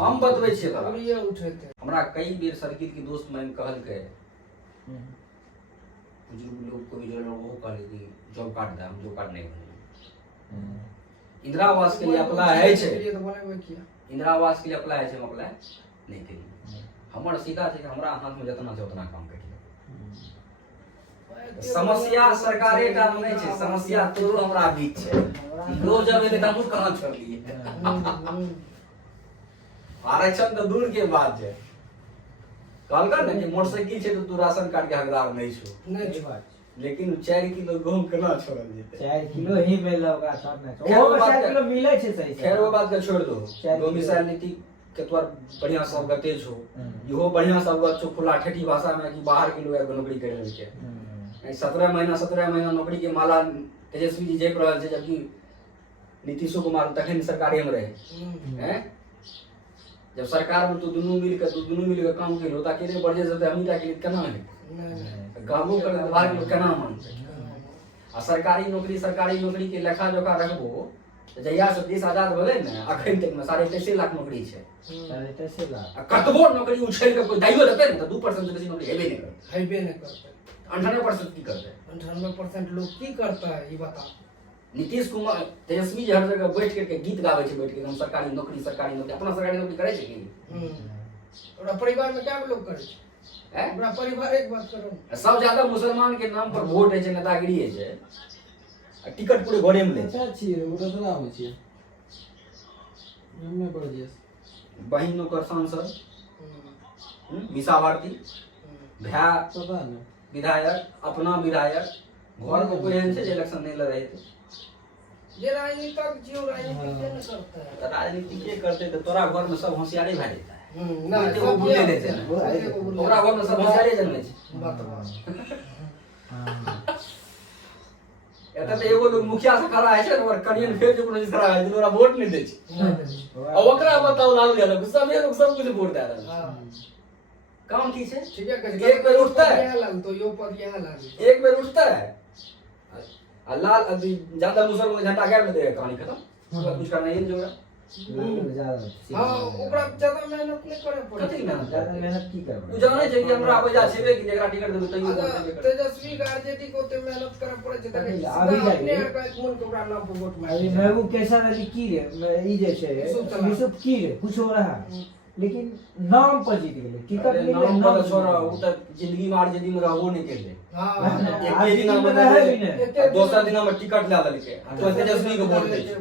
हम बतबै छी तोरा। अबरी ये उठते हमरा कई बेर सर्किट के दोस्त मैन कहलकै, बुजुर्ग लोग को भी जो लोग वो कहले कि जॉब कार्ड दे, हम जॉब कार्ड नहीं बने। इंदिरा आवास के लिए अप्लाई है छै, ये तो बनेबे किया। इंदिरा आवास के लिए अप्लाई है छै, हम अप्लाई नहीं करिए। हमर सीधा छै कि हमरा हाथ में जितना छै उतना काम करिए। समस्या सरकारे का नहीं छै, समस्या तोरो हमरा बीच छै। लो जब एले त हम कहां छोड़लिए। आरक्षण तो दूर के बात है। कहलका ना कि मोटरसाइकिल छै तो तू राशन कार्ड के हकदार नहीं छो, नहीं बात लेकिन 4 किलो गहूम केना छोड़ल जेतै? 4 किलो ही मिल ओकरा छोड़ना खैर छै, वो ओ बात 4 के- किलो मिलै छै सही से। खैर वो बात के छोड़ दो। 4 डोमिसाइल नीति के तोर बढ़िया सब गते छो, इहो बढ़िया सब गत छो, खुला ठेठी भाषा में कि बाहर के लोग आके नौकरी करे लेके। 17 महीना नौकरी के माला तेजस्वी जी जेब रहल छै, जबकि नीतीशो कुमार तखन सरकारे में रहे हैं। जब सरकार में तो दुनू मिल के काम केलो, ताकि रे बढ़े से हम जा के केना है नहीं गामो कर बाहर के लोग केना मानते। आ सरकारी नौकरी के लेखा जोखा रखबो त जहिया से देश आजाद भेलै ने, अखन तक में 23.5 लाख नौकरी छै। 23.5 लाख आ कतबो नौकरी उछैल के कोई दाइयो देतै ने त 2% से बेसी नौकरी हेबे नहीं करतै। हैबे नहीं करते। 98% की करतै? 98% लोग की करता है ये बता। नीतीश कुमार तेजस्वी जी हर जगह बैठ के गीत गाबै छै, बैठ के हम सरकारी नौकरी अपना सरकारी नौकरी करे छै कि? और परिवार में क्या लोग करे छै? हैं? हमरा परिवार एक बात करो, सब ज्यादा मुसलमान के नाम पर वोट है छै, नेतागिरी है छै, आ टिकट पूरे घरे में ले छै। अच्छा छियै, ओ दोसरा में छियै। हमें पड़ जे बहिन ओकर सांसद, मीसा भारती, भाई पता नहीं। विधायक, अपना विधायक, घर में कोई एहन छै जे इलेक्शन नहीं लड़े है। ये राजनीतिक जीव राजनीति नहीं करता है। तो राजनीति के करते तो तोरा घर में सब होशियारी भए जेता है। ना कोई तो बुले देते हैं। ओकरा घर में सब होशियारी जन्मे छै। एतऽ तो एगो लोग मुखिया से खड़ा है छै, और कनियन फेर जो कोनो खड़ा है, ओकरा वोट नहीं दै छै। और ओकरा बताओ लालू यादव सब लोग सब कुछ वोट दे रहल छै। काम की छै? ठीक है, एक बेर उठता है, यहाँ लाल तो यो पद यहाँ लाल। एक बेर उठता है, लाल ज्यादा मुसलमान झंडा गाड़ में देगा, कहानी खत्म। उसका कुछ करना ही नहीं जोड़ा। ज्यादा हाँ, ओकरा ज्यादा मेहनत नहीं करे पड़े। कथी मेहनत ज्यादा करतै? मेहनत की करबै? उ जानै छै कि हमरा वजह छेबे कि जेकरा टिकट देबै तइयो वोट अगर देबे करतै। तेजस्वी का आरजेडी को तो मेहनत करे पड़े छै, अभी सीधा जाके- अपने आर का एक मन के ओकरा नाम पर वोट मार अभी महबूब कैसा रही की रे, ई जे छै यूसुफ की रे कुछ हो रहा, लेकिन नाम पर जीत गेलै, टिकट अरे ले नाम नाम पर छोड़ा, उ त जिंदगी में आरजेडी में रहबो नहीं केले। हाँ एक दिन में रहे भी नहीं। दे, दोसर दिन में टिकट ला लेलकै, तो तेजस्वी के वोट दै छै।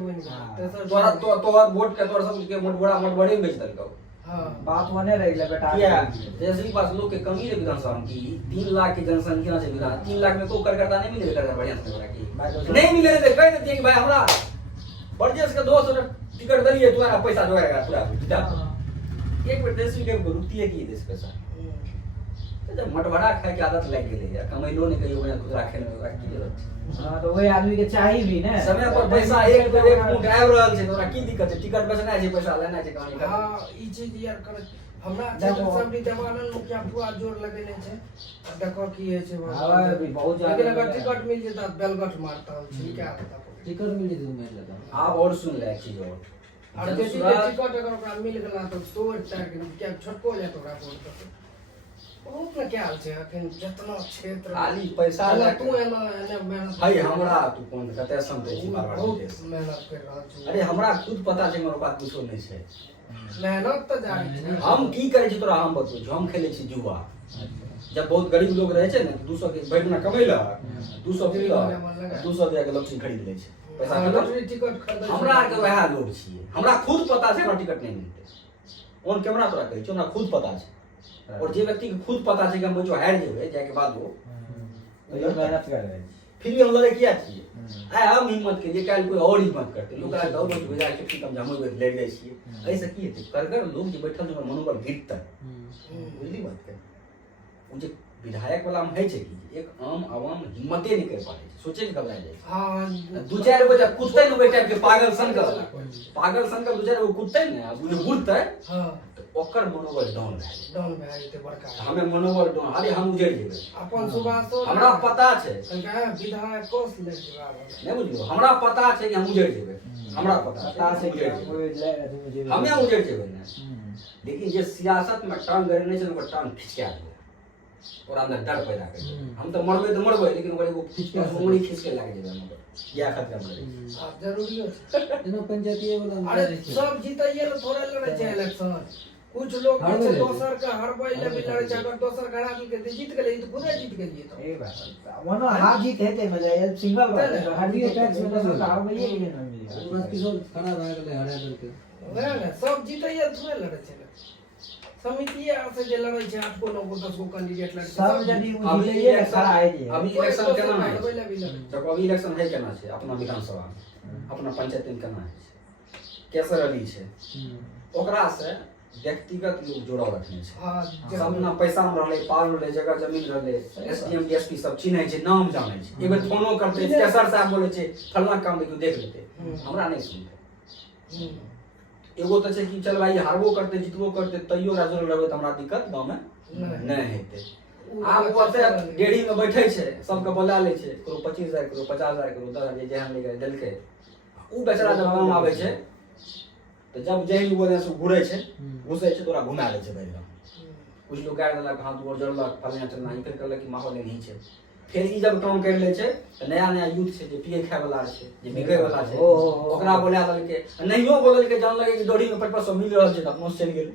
तोरा वोट के तोरा सब के मोट बड़े में बेच देलकौ। हाँ बात बने रही ले बेटा। किया तेजस्वी पास लोग के कमी है विधानसभा में की 3 लाख की जनसंख्या छै विधान, 3 लाख में को कार्यकर्ता नहीं मिले कर बढ़िया से की नहीं मिले रे, कह देतिए कि भाई हमरा बरजेश के 200 टिकट दलिए, तुम्हारा पैसा जोड़ेगा पूरा। एक बेर तेजस्वी के रुकती है कि देश पैसा जब मटभरा खाए के आदत लग गेलै या कमैलो नहीं कहियो बना खुदरा खेल में ओकरा की जरूरत छै। हाँ तो वही आदमी के चाहिए भी ना समय पर पैसा एक बेर एक मुंह आबि रहल छै, तोरा की दिक्कत छै? टिकट बेचना छै, पैसा लेना छै, कहानी करना हाँ ई चीज यार कर हमरा सब भी देवानंद मुखिया पूरा जोर लगेने छै। आ देखो की है छै हवा भी बहुत ज्यादा लेकिन अगर है। टिकट मिल जेता बेलगट मारता हूं ठीक है आता टिकट मिली तो मैं लेता आप और सुन ले एक चीज और और जब जैसे सूरज- टिकट अगर ओकरा मिल गेला तो तोड़ तक क्या छोटको ले तो ओकरा बोल दे बहुत ना क्या छै अखन जितना क्षेत्र खाली पैसा पहले लग तू एना एना मेहनत भाई हमरा तू कोन कते समझै छी बार बार बहुत मेहनत कर रहल छी। अरे हमरा खुद पता छै हमर बात कुछो नहीं छै। मेहनत तो जारी छै। हम की करे छी तोरा हम बतबै छी, हम खेले छी जुआ। जब बहुत गरीब लोग रहे छै ने 200 के बैठना कमेलक 200 किनलक 200 रुपया के लॉटरी खरीद लै छै, पैसा खत्म। लॉटरी टिकट खरीद हमरा के वएह लोग छियै, हमरा खुद पता छै हमरा टिकट नहीं मिलतै। ऑन कैमरा तोरा कहै छी हमरा खुद पता छै। और जे व्यक्ति के खुद पता छै कि हम जो हार जेबै जाय के बाद वो वही मेहनत कर रहे हैं। फिर भी हम लड़े किया छियै? आइ हम हिम्मत के लिए काल्हि कोई और हिम्मत करतै, लोग आइ दौड़ दौड़ गुजार के ठीक हम जमो लड़ जाइ छियै। ऐसे की हेतै? करगर लोग जे बैठल छै ओकर मनोबल गिरतै। बुझली बात के? उ जे विधायक वाला में है छै कि एक आम आवाम हिम्मते नहीं कर पाबै छै, सोचे के घबरा जाइ छै। हां दू चारि गो जब कुत्ते ने बैठे के पागल सन का दू चारि गो कुत्ते ने बुझे बुझतै हां तो ओकर मनोबल डाउन भए जाइ डाउन भए जेतै बड़का छै। हमें मनोबल डाउन, अरे हम उजड़ जेबै। अपन सुभाषो हमरा पता छै, कहे विधायक कोस ले जवाब नहीं बुझलियो, हमरा पता छै कि हम उजड़ जेबै, हमरा पता पता छै से हम क्या उजड़ जेबै, कोई ले रहे मुझे हमें उजड़ जेबै ने। लेकिन जे सियासत में टांग गड़ने छै ओकर टांग खिचका देबै और अंदर डर पैदा कर देबै। हम तो मरबै तो मरबै लेकिन ओकर एगो उंगली खींच के लाग जेबै मगर या खतरा में रही। आ जरूरी है जना पंचायती वाला अरे सब जीतइए ना थोड़े लड़े छै इलेक्शन। कुछ लोग हार छै गेलै। दोसर के हरबै ले भी लड़े छै, अगर दोसर के हरा के जीत गेलै तो खुदे जीत गेलिए तो ए बात वनो हार जीत है ते मतलब सिंगल बात है। हार जीत टैक्स में तो सरकार में ये नहीं ना मिलेगा। बस किशोर खड़ा रह गेलै हरा करके वह ना सब जीतइए थोड़े लड़े छै। समिति से जे लड़े छै 8 को 9 को 10 को कैंडिडेट लड़े छै सब यदि अभी ये खड़ा है जी अभी कोई इलेक्शन दोसर केना के है? हरबै ले भी लड़े जब अभी इलेक्शन है केना छै अपना विधानसभा में, अपना पंचायत में केना है? केसर अली छै, ओकरा से व्यक्तिगत लोग जोड़ा रखने छै। हां सब अपना पैसा में रहले, पाल रहले, जगह जमीन रहले, एसडीएम डीएसपी सब चिन्है छै, नाम जानै छै। एक बेर फोनो करते केसर साहब बोले छै फलना काम देखियो देख लेते, हमरा नहीं सुनते। एगो तो छै कि चल भाई हारबो करते जितबो करते तैयो राजो लड़बे त हमरा दिक्कत गांव में नहीं हेतै। आब ओते डेढ़ी में बैठे छै, सबके बुला ले छै, करो 25,000 करो 50,000 करो 10,000 जेहन लेके देलकै। उ बेचारा जब गांव आबै छै तो जब जेहन बोले से घुरे छै, घुसे छै तोरा घुमा ले छै भरि गांव। कुछ लोग गाड़ देलक हाथ और जड़लक फलना चलना ई करलक कि माहौल नहीं छै। फिर ई जब काम कर ले छै त नया नया यूथ छै जे पिए खाय वाला छै, जे बिकै वाला छै, ओकरा बोला देलकै, नहियो बोललकै, जानलकै कि डोरी में 500 मिल रहल छै त अपनो चलि गेल।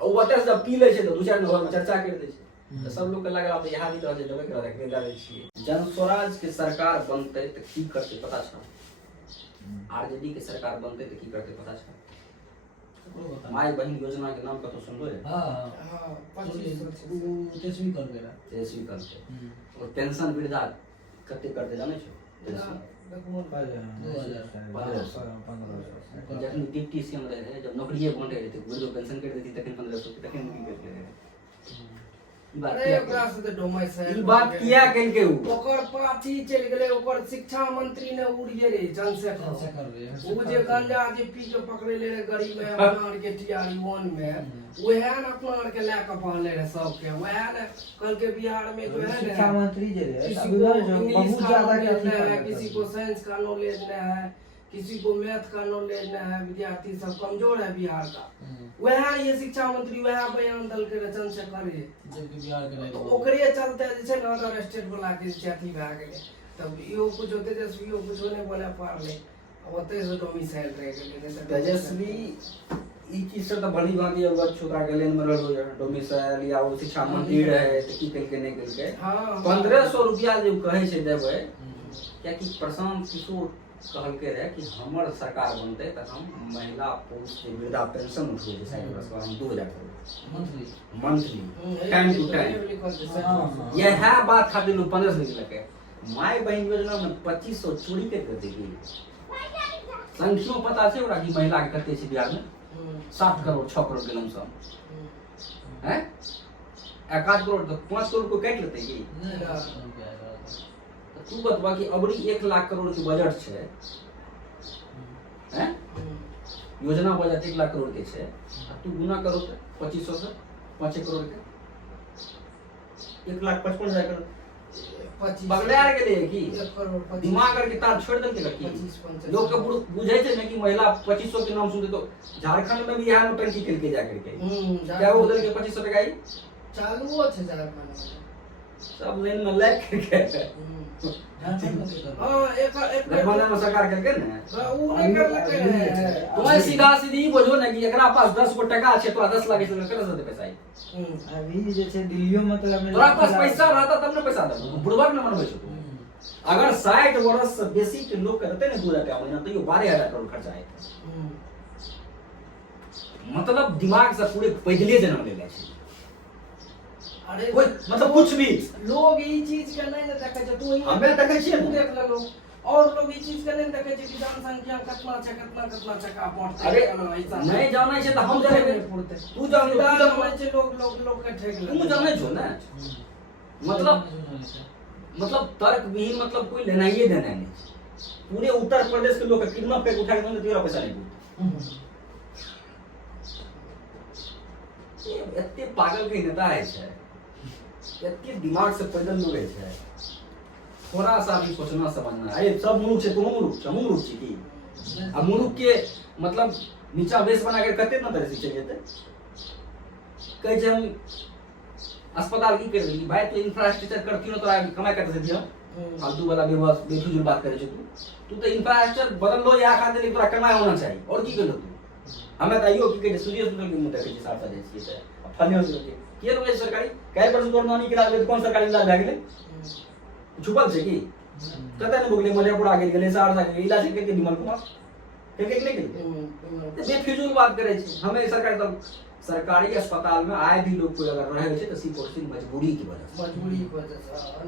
और ओते से जब पी ले छै तो दू चार घर में चर्चा कर दै छै। तो सब लोग के लागल अब यहाँ जीत रहल छै देबे कर रहे दे छियै। जन स्वराज के सरकार बनतै त की करतै पता छै? आरजेडी के सरकार बनतै त की करतै पता छै? माय बहन योजना के नाम कतो सुनलो है? हां हां वो 25 तेजस्वी कर गेला तेजस्वी करतै और पेंशन वृद्धा कते करतै जानै छो? तेजस्वी 2000 जखन डिप्टी सीएम रहे जब नौकरिये बांटे रहे थे वृद्ध पेंशन कर देती तखन 1500 तखन की करते रहे? ई बात अरे किया ओकरा से तो डोमै से ई बात किया केलकै उ? ओकर पार्टी चल गेलै, ओकर शिक्षा मंत्री ने उड़िए रे जनसेकर कर रहे हैं वो जे गांजा जे पी के पकड़े ले रे गड़ी में अपना आर के टीआरई 1 में वह ने अपना आर के लेके पहले रे सबके वह ने कल के बिहार में जो है शिक्षा ना मंत्री जे रहे किसी अभी को जो इंग्लिश बहुत का ज्यादा नॉलेज के नहीं है, किसी को साइंस का नॉलेज नहीं है, किसी को मैथ का नॉलेज नहीं है, विद्यार्थी सब कमजोर है बिहार का। वह ये शिक्षा मंत्री वह बयान दल के रचन से करे जबकि बिहार के तो रहे ओकरे चलते जे छै ना अदर स्टेट वाला के अथी भए गेलै तब इहो कुछ होते तेजस्वी कुछ नहीं बोले पारले ओते से डोमिसाइल रह गेलै नहीं तो तेजस्वी ई चीज से तो भली भांति अवगत छुटा गेलेन में रहलो है डोमिसाइल या वो शिक्षा मंत्री रहे त की केलकै नहीं केलकै। हां 1500 रुपया जे कहै छै देबै क्या कि प्रशांत किशोर कहलकै रहे कि हमर सरकार बनतै त हम महिला पुरुष के वृद्धा पेंशन उठबै छै 60 वर्ष बाद हम 2000 करबै मंथली टाइम टू टाइम। यह बात खातिर लोग 1500 निकलके माय बहन योजना में 2500 चोरी करके देगी। संख्या पता छै ओकरा कि महिला के कते छै बिहार में? 7 करोड़ 6 करोड़ के लमसम है। 1 करोड़ तो 5 करोड़ को काट लेते की तू बतवा कि अबरी 1 लाख करोड़ के बजट छे हैं योजना बजट 1 लाख करोड़ के छे तू गुना करो तो 2500 से 5 करोड़ के 1,55,000 करोड़ बगलार के लिए की 1 करोड़ 25 दिमाग करके तार छोड़ देल के लकी 25-25 लोग के बुझे छे ना कि महिला 2500 के नाम सुनते तो झारखंड में भी यहाँ नौटंकी करके जा करके क्या वो उधर के 2500 टका आई चालू हो छे झारखंड सब लेन में लग करके हां एक दरभंगा में सरकार करके ना उ नहीं कर लगे तुम्हें सीधा सीधी बोझो ना कि एकरा पास 10 गो टका छे तो 10 लाख से करे से पैसा आई अभी जैसे दिल्लियों में तो हमें तोरा पास पैसा रहता तब ना पैसा दे बुढ़वा न मनबे छो अगर 60 वर्ष से बेसी के लोग करते ने 2 लाख महीना तो ये 12,000 करोड़ खर्चा आए मतलब दिमाग से पूरे पैदले जन्म ले ले छे अरे कोई मतलब कुछ भी लोग ई चीज के नहीं ना देखे छै तू ही हमें देखे छियै तू देख ले लोग और लोग ई चीज के नहीं देखे छै कि जनसंख्या कितना छै कितना टका पहुंचते अरे नहीं जानै छै त हम जाने पड़ते तू जानै छै लोग के ठेक ले तू जानै छो ना मतलब तर्क विहीन मतलब कोई लेना ही देना नहीं पूरे उत्तर प्रदेश के लोग के किडनैप करके उठा के तेरा पैसा नहीं दू ये एते पागल के नेता है छै एते दिमाग से पैदल लोग है थोड़ा सा भी सोचना समझना अरे सब मुलुक छै तू मुलुक छै मुलुक छी की आ मुलुक के मतलब नीचा बेस बना के कते ना तरह से चल जेते कहे छै हम अस्पताल की कर रही भाई तो इंफ्रास्ट्रक्चर करती हो तो कमाई करते दियो फालतू वाला बेफिजूल बात करे तू तो इंफ्रास्ट्रक्चर बदल लो या खाते लेकिन तोरा कमाई होना चाहिए और की कर तू हमें तो आइयो की कहे सूर्य हॉस्पिटल के मुद्दा के साथ साथ जैसी है फनी हॉस्पिटल के लोग सरकारी कई वर्ष कोरोना के इलाज कौन सरकारी इलाज भाग गेले छुपल छै की कते ने बोगले मधेपुरा गेल गेले सहरसा के इलाज के विमल कुमार के नहीं गेल बेफिजूल बात करे छै हमें सरकारी अस्पताल में आए भी लोग को अगर रहे छे तो सिर्फ और सिर्फ मजबूरी की वजह से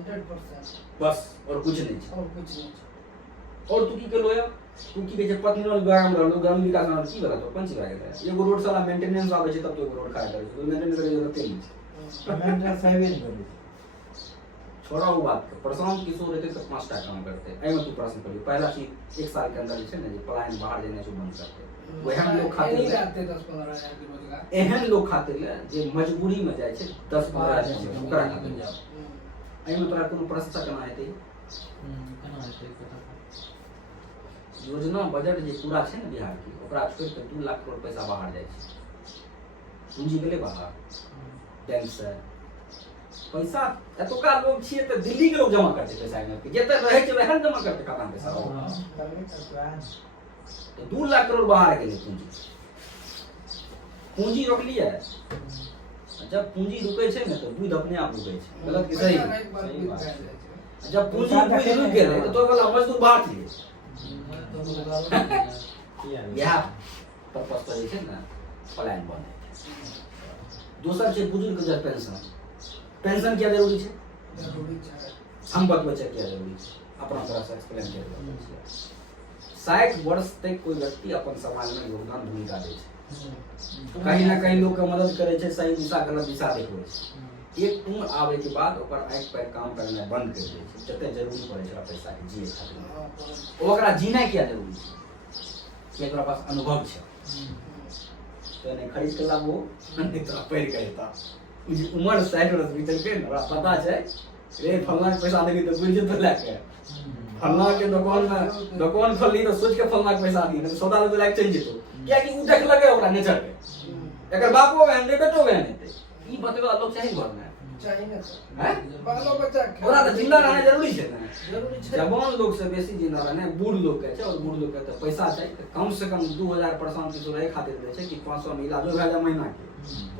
100% बस और कुछ नहीं छे और कुछ नहीं और तू की केलो या तू की कहे पत्नी वाला ग्राम रहलो ग्राम विकास में की बता तो पंच लागे था एगो रोड साला मेंटेनेंस आवे छे तब तो एगो रोड खड़ा करे तो मेंटेनेंस करे जरूरत नहीं मेंटेनेंस साहब नहीं करे छोड़ा वो बात के प्रशांत किशोर रहते तो 5 टा काम करते एमे तू प्रश्न करियो पहला चीज 1 साल के अंदर छे ना जे पलायन बाहर जाने से बंद करते वहन लोग खातिर नहीं रहते 10-15 हजार के रोजगार एहन लोग खातिर जे मजबूरी में जाय छे 10-15 हजार ओकरा खातिर एमे तोरा कोनो प्रश्न केना हेतै योजना बजट जे पूरा छे ना बिहार के ओकरा छोड़ के 2 लाख करोड़ पैसा बाहर जाय छे पूंजी गेले बाहर बैंक से पैसा एतुका लोग छिए त दिल्ली के लोग जमा करते पैसा में जते रहे छै वहन जमा करते खाता में पैसा तो 2 लाख करोड़ बाहर गेले पूंजी रोक लिया जब पूंजी रुके छे ना तो दूध अपने आप रुके छे गलत कि सही जब पूंजी रुक गेले तो वाला मजदूर बाहर छिए यह पर्पस पर छै ना प्लान बने दोसर छै बुजुर्ग के पेंशन क्या जरूरी है हम बतबै छै क्या जरूरी है अपना तरह से एक्सप्लेन कर 60 वर्ष तक कोई व्यक्ति अपन समाज में योगदान भूमिका दे छै कहीं ना कहीं लोग के मदद करे छै सही दिशा गलत दिशा देखबै छै एक उम्र आवे के बाद ओकर आंख पर काम करना बंद कर दे छै जते जरूरी पड़े छै पैसा के जिए खातिर ओकरा जीना क्या जरूरी छै कि ओकरा पास अनुभव छै तो नहीं खरीद के लाबो नहीं तो पैर कहता उम्र 60 वर्ष बीतल के ना पता छै रे फलना के पैसा देबी तो बुझ तो लाके फलना के दुकान खोलली तो सोच के फलना के पैसा दी नहीं सौदा तो लाके चल जेतो क्या कि उ देख लगे ओकरा नेचर के एकर बापो बहन दे बेटो बहन हेते ई बतेबा लोग चाहि घर में चाहिए ना हैं बालो बच्चा ओकरा तो जिंदा रहना जरूरी छै ना जरूरी छै जवान लोग से बेसी जिंदा रहना बूढ़ लोग के छै और बूढ़ लोग के तो पैसा छै कम से कम 2000 प्रशांत किशोर ए खातिर दे छै कि 500 में इलाज हो जाए महीना के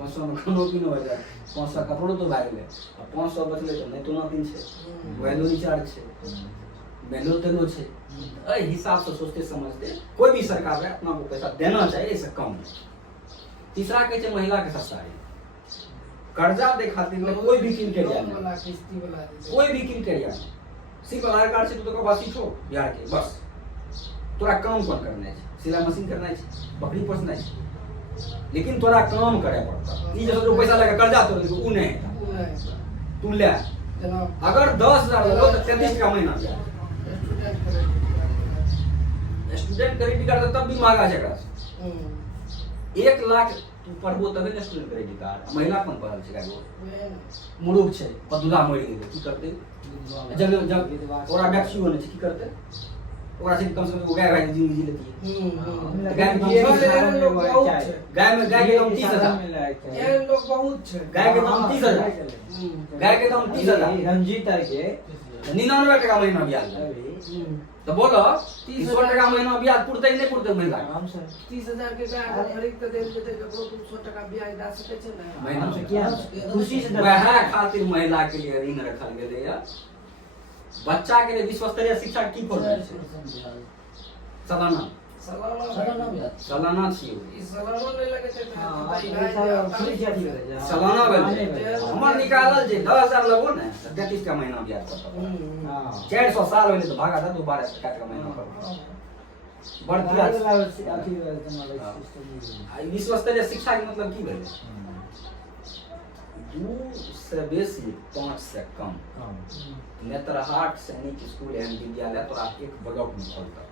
500 में खानो पीनो हो जाए 500 कपड़ो तो भाग ले और 500 बचले तो नहीं तो ना दिन छै वैल्यू रिचार्ज छै वैल्यू तेनो छै ए हिसाब से सोचते समझते कोई भी सरकार है अपना को पैसा देना चाहिए इससे कम तीसरा कहे छै महिला के सस्ता कर्जा दे खातिर में कोई भी क्राइटेरिया नहीं वाला किस्ती वाला कोई भी क्राइटेरिया नहीं सिर्फ आधार कार्ड से तो वासी छो बिहार के बस तोरा काम कौन करना है सिलाई मशीन करना है बकरी पोसना है लेकिन तोरा काम करे पड़ता ई जो पैसा लगा कर्जा तो उ नहीं नहीं तू ले जनाब अगर 10,000 लो तो 33 का महीना ब्याज स्टूडेंट क्रेडिट कार्ड तब भी महंगा छै एकरा से 1 लाख तू पढ़बो तबे ने स्टूडेंट क्रेडिट कार्ड महिला कोन पढ़ल छै गाय मुरुख छै पदुला मरि गेलै की करतै जब ओरा वैक्सी होने छै की करतै ओरा से कम से कम गाय भाई जिंदगी जी लेती गाय में गाय के दाम 30,000 एहन लोग बहुत छै गाय के दाम 30,000 गाय के दाम 30,000 रंजीत के 99 टका महीना ब्याज तो बोलो 300 टका महीना ब्याज पुरते नहीं पुरते महिला आराम से 30,000 के गाय अगर खरीद के देल जेतै ककरो 200 टका ब्याज दे सकै छै ना महीना से क्या खुशी से वह खातिर महिला के लिए ऋण रखल गेलै है बच्चा के लिए विश्व स्तरीय शिक्षा की खोल सालाना सालाना छियै ई सालाना नहीं लगे छै हां इलाज सालाना भेलै हमर निकालल छै 10,000 लगो ने 33 का महीना ब्याज पड़त हां 400 साल होले तो भागा था 12 टका का महीना पड़त बढ़तिया विश्व स्तरीय शिक्षा के मतलब की भेलै 2 से बेसी 5 से कम नेत्रहाट सैनिक स्कूल एवं विद्यालय तोरा एक ब्लॉक में खोलता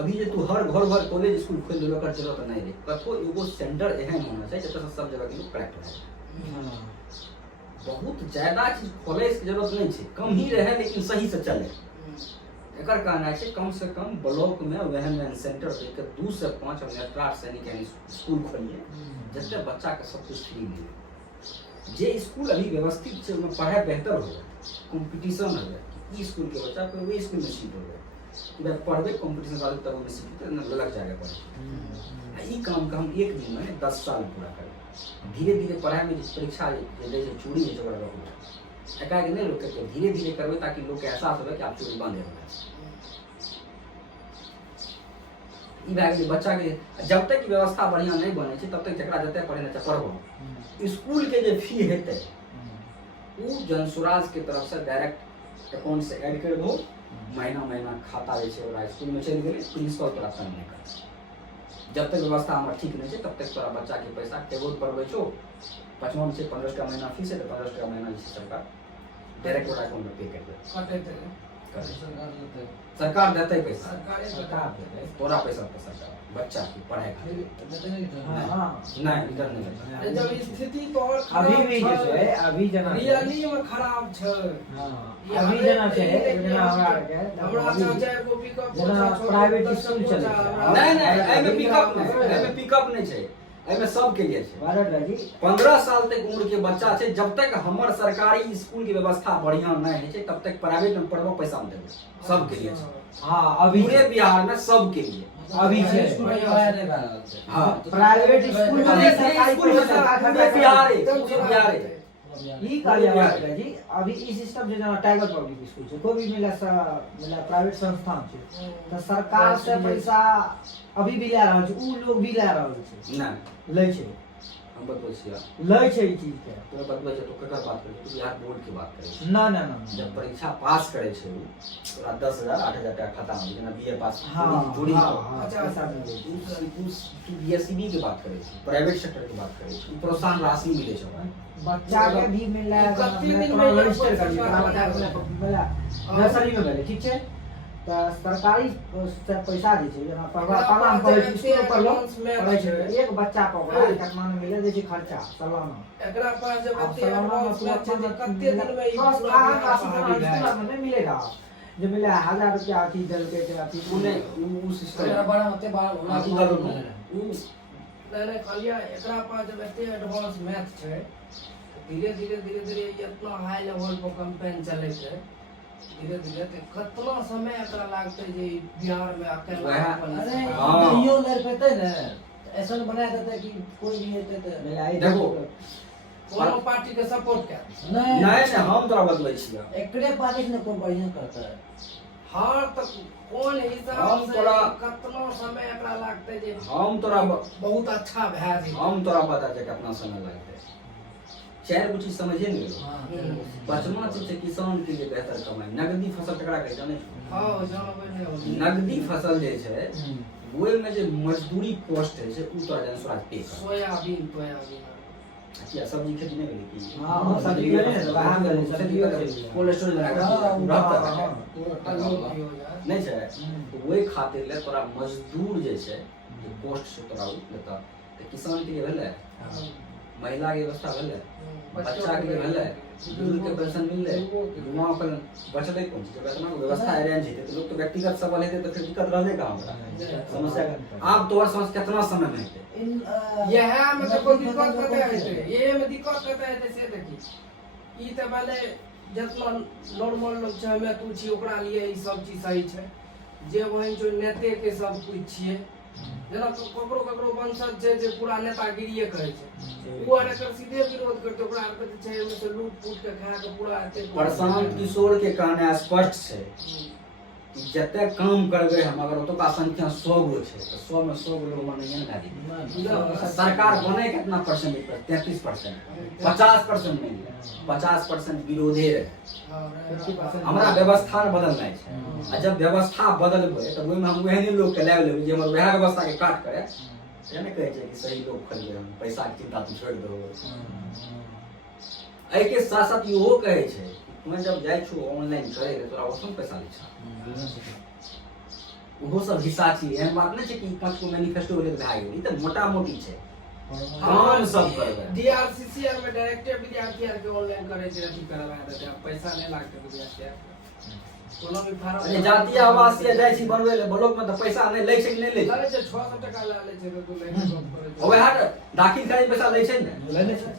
अभी जे तू हर घर कॉलेज स्कूल खोल देलो कर जरूरत नहीं रे कतो एगो सेंटर एहन होना चाहिए जतय सब जगह के लोग कलेक्ट हो बहुत ज्यादा चीज खोले के जरूरत नहीं छै कम ही रहे लेकिन सही से चले एकर कहना है कम से कम ब्लॉक में वहन सेंटर देके 2 से 5 हम नेत्रहाट सैनिक यानी स्कूल खोलिए जते बच्चा के सब कुछ फ्री मिले जे स्कूल अभी व्यवस्थित छै ओमे पढ़ाई बेहतर हो कंपटीशन हो ई स्कूल के बच्चा कोई वही स्कूल में सीट हो जब पढ़बे कंपटीशन वाले तब में सीट तो लग जाएगा पढ़ ई काम का हम एक दिन में 10 साल पूरा करें धीरे धीरे पढ़ाई में परीक्षा जे चोरी है जगह रखो एकाएक नहीं रोके के धीरे धीरे करबे ताकि लोग के एहसास हो कि आप चोरी बंद है ई भाग के बच्चा के जब तक व्यवस्था बढ़िया नहीं बने छै तब तक जकरा जते पढ़े ना पढ़बो स्कूल के जे फी हेतै उ जनसुराज के तरफ से डायरेक्ट अकाउंट से ऐड कर दो महीना खाता जे छै ओरा स्कूल में चल गेलै प्रिंसिपल तोरा काम नहीं कर जब तक व्यवस्था हमर ठीक नहीं छै तब तक तोरा बच्चा के पैसा केवल पढ़बै छो 5वां से 15 टका महीना फीस है तो 15 टका महीना जे सरकार डायरेक्ट ओरा अकाउंट में पे कर दे सरकार देते पैसा सरकार तोरा पैसा पे सरकार बच्चा की पढ़ाई खातिर हां नहीं इधर नहीं जब स्थिति तो और अभी भी जे छै अभी जना रियली में खराब छै हां अभी जना छै जना हमरा चाचा एगो पिकअप जना प्राइवेट स्कूल चले नहीं एमे पिकअप नहीं छै एमे सब के लिए छै 15 साल तक उम्र के बच्चा छै जब तक हमर सरकारी स्कूल के व्यवस्था बढ़िया नहीं है छै तब तक प्राइवेट में पढ़बो पैसा में देबो सब के लिए छै हां अभी पूरे बिहार में सब के लिए अभी छै हां प्राइवेट स्कूल में सरकारी पूरे बिहार है ई कार्य जी अभी ई सिस्टम जे टाइगर पब्लिक स्कूल छै कोई भी मिला प्राइवेट संस्थान छै तो सरकार से पैसा अभी भी ले रहल छै उ लोग भी ले रहल छै नहीं लै छै हम बतबै छियै लै छै ई चीज के तोरा बतबै छै तो ककर बात करै तू बिहार बोर्ड के बात करै ना ना ना जब परीक्षा पास करे छै तोरा 10,000 8,000 टका खाता में जेना बीए पास हां जोड़ी पैसा मिले तू बीएससीबी के बात करे छै प्राइवेट सेक्टर के बात करे छै प्रोत्साहन राशि मिले छै ओकरा बच्चा के भी मिला रजिस्टर कर नर्सरी में भेले ठीक छै त सरकारी से पैसा जे छै जेना पढ़वा पढ़े स्कूल पर लोन पढ़े छै एक बच्चा पर ओकरा कितना में मिले जे छै खर्चा सालाना एकरा पास जब एते एडवांस में छै जे कते दिन में ई बस आम राशि में नहीं मिलेगा जो मिले 1000 रुपया अथी दल के अथी उ सिस्टम बड़ा होते बड़ा नहीं कहलिया एकरा पास जब एते एडवांस मैथ छै धीरे धीरे इतना हाई लेवल पर कैंपेन चले छै धीरे धीरे कितना समय एकरा लागते जे बिहार में अकेला अरे हाँ। यो लड़ पेते ने ऐसा बना देते कि कोई भी हेते तो मिलाई देखो कोनो पार्टी के सपोर्ट कर नहीं नहीं हम तोरा बतबै छियै एकरे पार्टी से कोई बढ़िया करता है हार तक कोन हिसाब हम से तोरा- कितना समय एकरा लागते जे हम तोरा बहुत अच्छा भए जेतै हम तोरा बता दे कितना समय लगतै 4 गो चीज समझे नहीं गेलो बचमा चीज छै किसान के लिए बेहतर कमाई नगदी फसल केकरा कहै जानै छी हां जानबै नै नगदी फसल जे छै ओइ में जे मजदूरी कॉस्ट है छै उ तोरा जन स्वराज पे कर सोयाबीन क्या सब्जी खेती नहीं मिली की हां हम सब्जी गए हैं वहां गए सब्जी कोल्ड स्टोरेज लगा के हां नहीं छै तो वही खातिर ले तोरा मजदूर जे छै जे पोस्ट से तोरा लेता तो किसान के लिए भेले महिला के व्यवस्था भेले बच्चा के लिए भेले बुजुर्ग के पेंशन मिलले युवा पर बचले कौन जब इतना व्यवस्था अरेंज हेते तो लोग तो व्यक्तिगत सवाल हेते तो फिर दिक्कत रहले का हमरा समस्या आप तोर समझ कितना समय में हेते यह मतलब कोई दिक्कत कते है ये में दिक्कत कते है से देखी ई त वाले जितना नॉर्मल लोग छै हमें तू छी ओकरा लिए ई सब चीज सही छै जे वही जो नेते के सब कुछ छिए जेना ककरो ककरो वंशज छै जे पूरा नेतागिरीए करे छै वो आर एकर सीधे विरोध करते ओकरा आर के छै ओमे से लूट फूट के खा के पूरा एते प्रशांत किशोर के कहना स्पष्ट छै कि जते काम करबे हम अगर ओतका संख्या 100 गो छै तो 100 में 100 गो लोग मने ना सरकार बने कितना परसेंट 33% 50% नहीं 50% विरोधे रहे हमरा व्यवस्था न बदलना है आ जब व्यवस्था बदलबे तो ओइ में हम ओहने लोग के लाइव लेबे जे हमर वह व्यवस्था के काट करे ये नहीं कहे छै कि सही लोग खरीदे हम पैसा के चिंता तू छोड़ दो एहि के साथ साथ इहो कहे छै मैं जब जाय छु ऑनलाइन करे तोरा ओसन पैसा लै छ ओहो सब हिस्सा छी एहन बात नहीं छै कि 5 को मैनिफेस्टो ले भए गेल ई त मोटा मोटी छै काम सब करबे डीआरसीसी आर में डायरेक्ट विद्यार्थी आर के ऑनलाइन करे छै अथी करवा देते पैसा नहीं लागते विद्यार्थी आर कोनो भी फार्म अरे जातीय आवासीय जाय छी बनवे ले ब्लॉक में त पैसा नहीं लै छै कि नहीं लै छै लगे छै 600 टका ले छै तो ले करे ओए हाट दाखिल करे पैसा लै छै ने लेने छै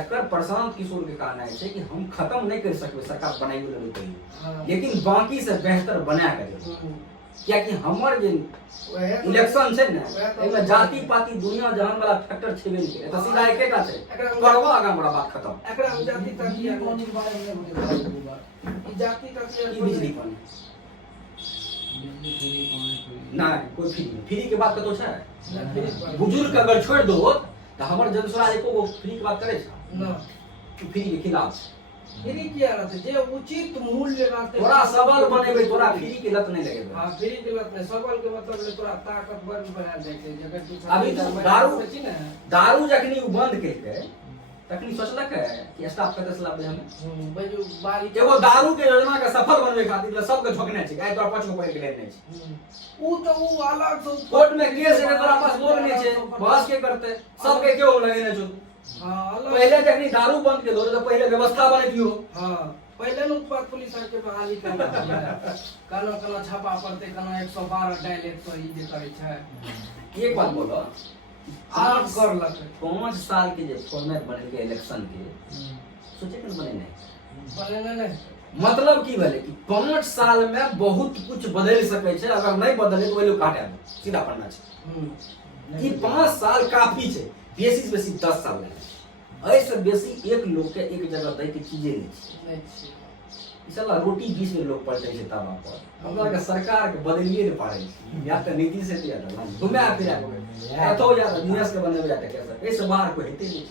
एकर प्रशांत किशोर के कहना है कि हम खत्म नहीं कर सकबे सरकार बनाइयो लेबे हाँ। कहियो लेकिन बाकी से बेहतर बना के देबे क्या कि हमर जे वहे इलेक्शन छै ने एमे जाति पाति दुनिया जहान वाला फैक्टर छेबे नहीं करे त सीधा एकेटा छै करबो आगा बड़ा बात खत्म एकरा हम जाति तक ये कौन सी बारे में मुझे बता ई जाति तक ई बिजली पानी बिजली फ्री पानी फ्री ना कोई फ्री के बात कतो छै बुजुर्ग अगर छोड़ दो त हमर जनसुरा एको गो फ्री के बात करे छै ना फ्री के खिलाफ फ्री किया रहते जे उचित मूल्य रहते तोरा सबल बनेबे तोरा फ्री के लत नहीं लगेबे हां फ्री के लत नहीं सबल के मतलब ले तोरा ताकतवर बना दे छै जगह तू अभी तो दारू जखनी उ बंद केलकै तखनी सोचलक कि स्टाफ कते से लाभ दे हमें बजू बारी एगो दारू के योजना के सफल बनवे खातिर सबके झोकने छै आइ तोरा 5 गो पकड़ के लेने छै ऊ तो ऊ अलग से कोर्ट में केस है तोरा पास लोग नहीं छै बहस के करते सबके क्यों लगेने छौ हां अलग पहले जखनी दारू बंद के दो तो पहले व्यवस्था बने दियो हां पहले न उत्पाद पुलिस आर के बहाली करना कानो कानो छापा पड़ते कानो 112 डायल 100 ई जे करे छै एक बात बोलो आप कर लक 5 साल के जे फॉर्मेट बने के इलेक्शन के सोचे के बने नहीं बने नहीं मतलब की भेले कि 5 साल में बहुत कुछ बदल सके छै अगर नहीं बदले तो वो लोग काटे दे सीधा पढ़ना छै कि 5 साल काफी छै बेसी से बेसी 10 साल लगे ऐसे बेसी एक लोग के एक जगह दे के चीजें नहीं छै इसला रोटी 20 में लोग पलटे छै तवा पर हमरा के सरकार के बदलिए नहीं पारे छै या त नीति से दिया था घुमा फिरा के तो या बिजनेस के बनने जाते कैसे ऐसे बाहर कोई हेते नहीं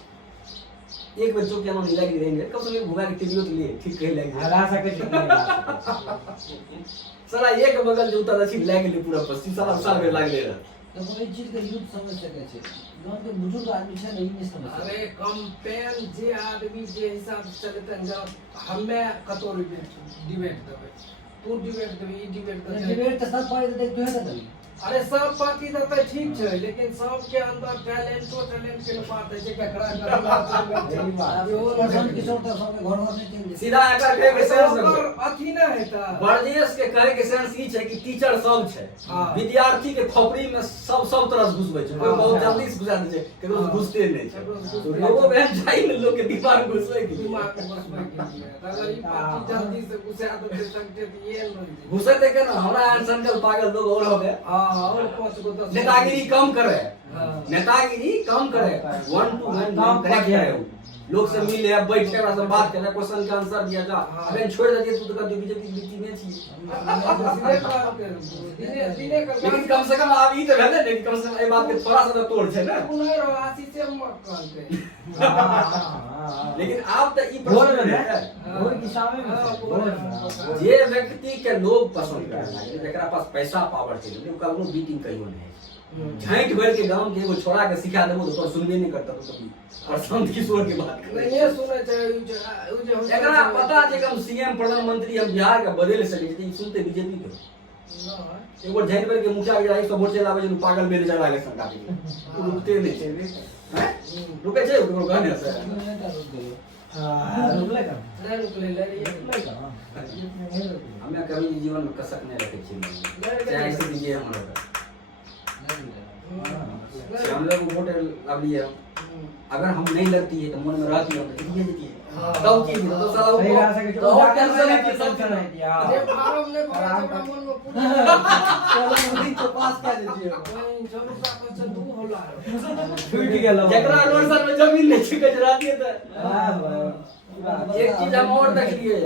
एक बच्चों के नाम लगी रहेंगे कब से घुमा के टीवीओ के लिए ठीक कह लेंगे हरा सके छै साला एक बगल जो उतर अच्छी लग गेली पूरा 25 साल में लाग ले तो कोई चीज के यूज समझ सके छै गांव के बुजुर्ग आदमी छै नहीं नहीं समझ अरे कंपेन जे आदमी जे हिसाब से चलते हैं जब हमें कतो डिबेट देबै तू डिबेट देबै ई डिबेट सके देबै डिबेट तो सब पाई देख तो है तभी अरे सब पार्टी देते ठीक छै लेकिन सब के अंदर टैलेंट के बात है जे ककरा यही बात। यो प्रशांत किशोर तो सब घर घर नहीं चल सीधा एकर कहे के सेंस ओकर अथी ना हेता बर्जेस के कहे के सेंस ई छै कि टीचर सब छै हाँ। विद्यार्थी के खोपड़ी में सब तरह से घुसबै छै कोई हाँ। बहुत जल्दी से घुसा दे छै केकरो से घुसते नहीं छै केकरो से तो घुसते लोगो बहन जाई में लोग के दिमाग में घुसै की दिमाग में बसबै के लिए अगर ई पार्टी जल्दी से घुसा दे सकते तो ये नहीं घुसै ते के ना हमरा अनसंजल पागल लोग और हो गए हां और 5 गो 10 नेतागिरी कम करे हाँ। नेतागिरी कम करे 1 to 1 काम कनेक्ट करे लोग से मिले बैठ के से बात करे क्वेश्चन का आंसर दिया जा हाँ। अबे छोड़ दे तू तो कभी बीजेपी बीटी में छी लेकिन कम से कम आप ई तो भेले लेकिन कम से कम ए बात के थोड़ा सा तो तोड़ छै ना लेकिन आप तो ई बोल प्रश्न रहे है हैं बोल की सामने में जे व्यक्ति के लोग पसंद करे जेकरा पास पैसा पावर छै उ ककरो बीटिंग कहियो नहीं झांक भर के गांव के एगो छोड़ा के सिखा देबो तो सुनबे नहीं करता तो कभी प्रशांत किशोर के बात करे नहीं सुनै छै उ जे हम एकरा पता छै कि हम सीएम प्रधानमंत्री हम बिहार के बदल सकै छी, सुनते बीजेपी के नहीं एगो झांक भर के मुखिया के आई सब वोट चलावे जे पागल भेल चला के सरकार के रुकते नहीं छै हैं रुके छै ओकरो कहने से रुकले का नहीं रुकले ले रुकले का नहीं रुकले हमें कभी जीवन में कसक नहीं रखे छी चाहे ऐसे दीजिए हमारा हम लोग वोट अब लिए अगर हम नहीं लगती है तो मन में रहती है तो कितनी जीती है तब की तो साला सही रहा सके तो और टेंशन है है कि टेंशन है कि हां जे फार्म ने भरा हमरा मन में पूरा चलो मोदी तो पास कर दीजिए कोई जरूर सा क्वेश्चन दू होला छूट गेलो जकरा रोड सर में जमीन नहीं छिके रहती है तो हां एक चीज हम और देख लिए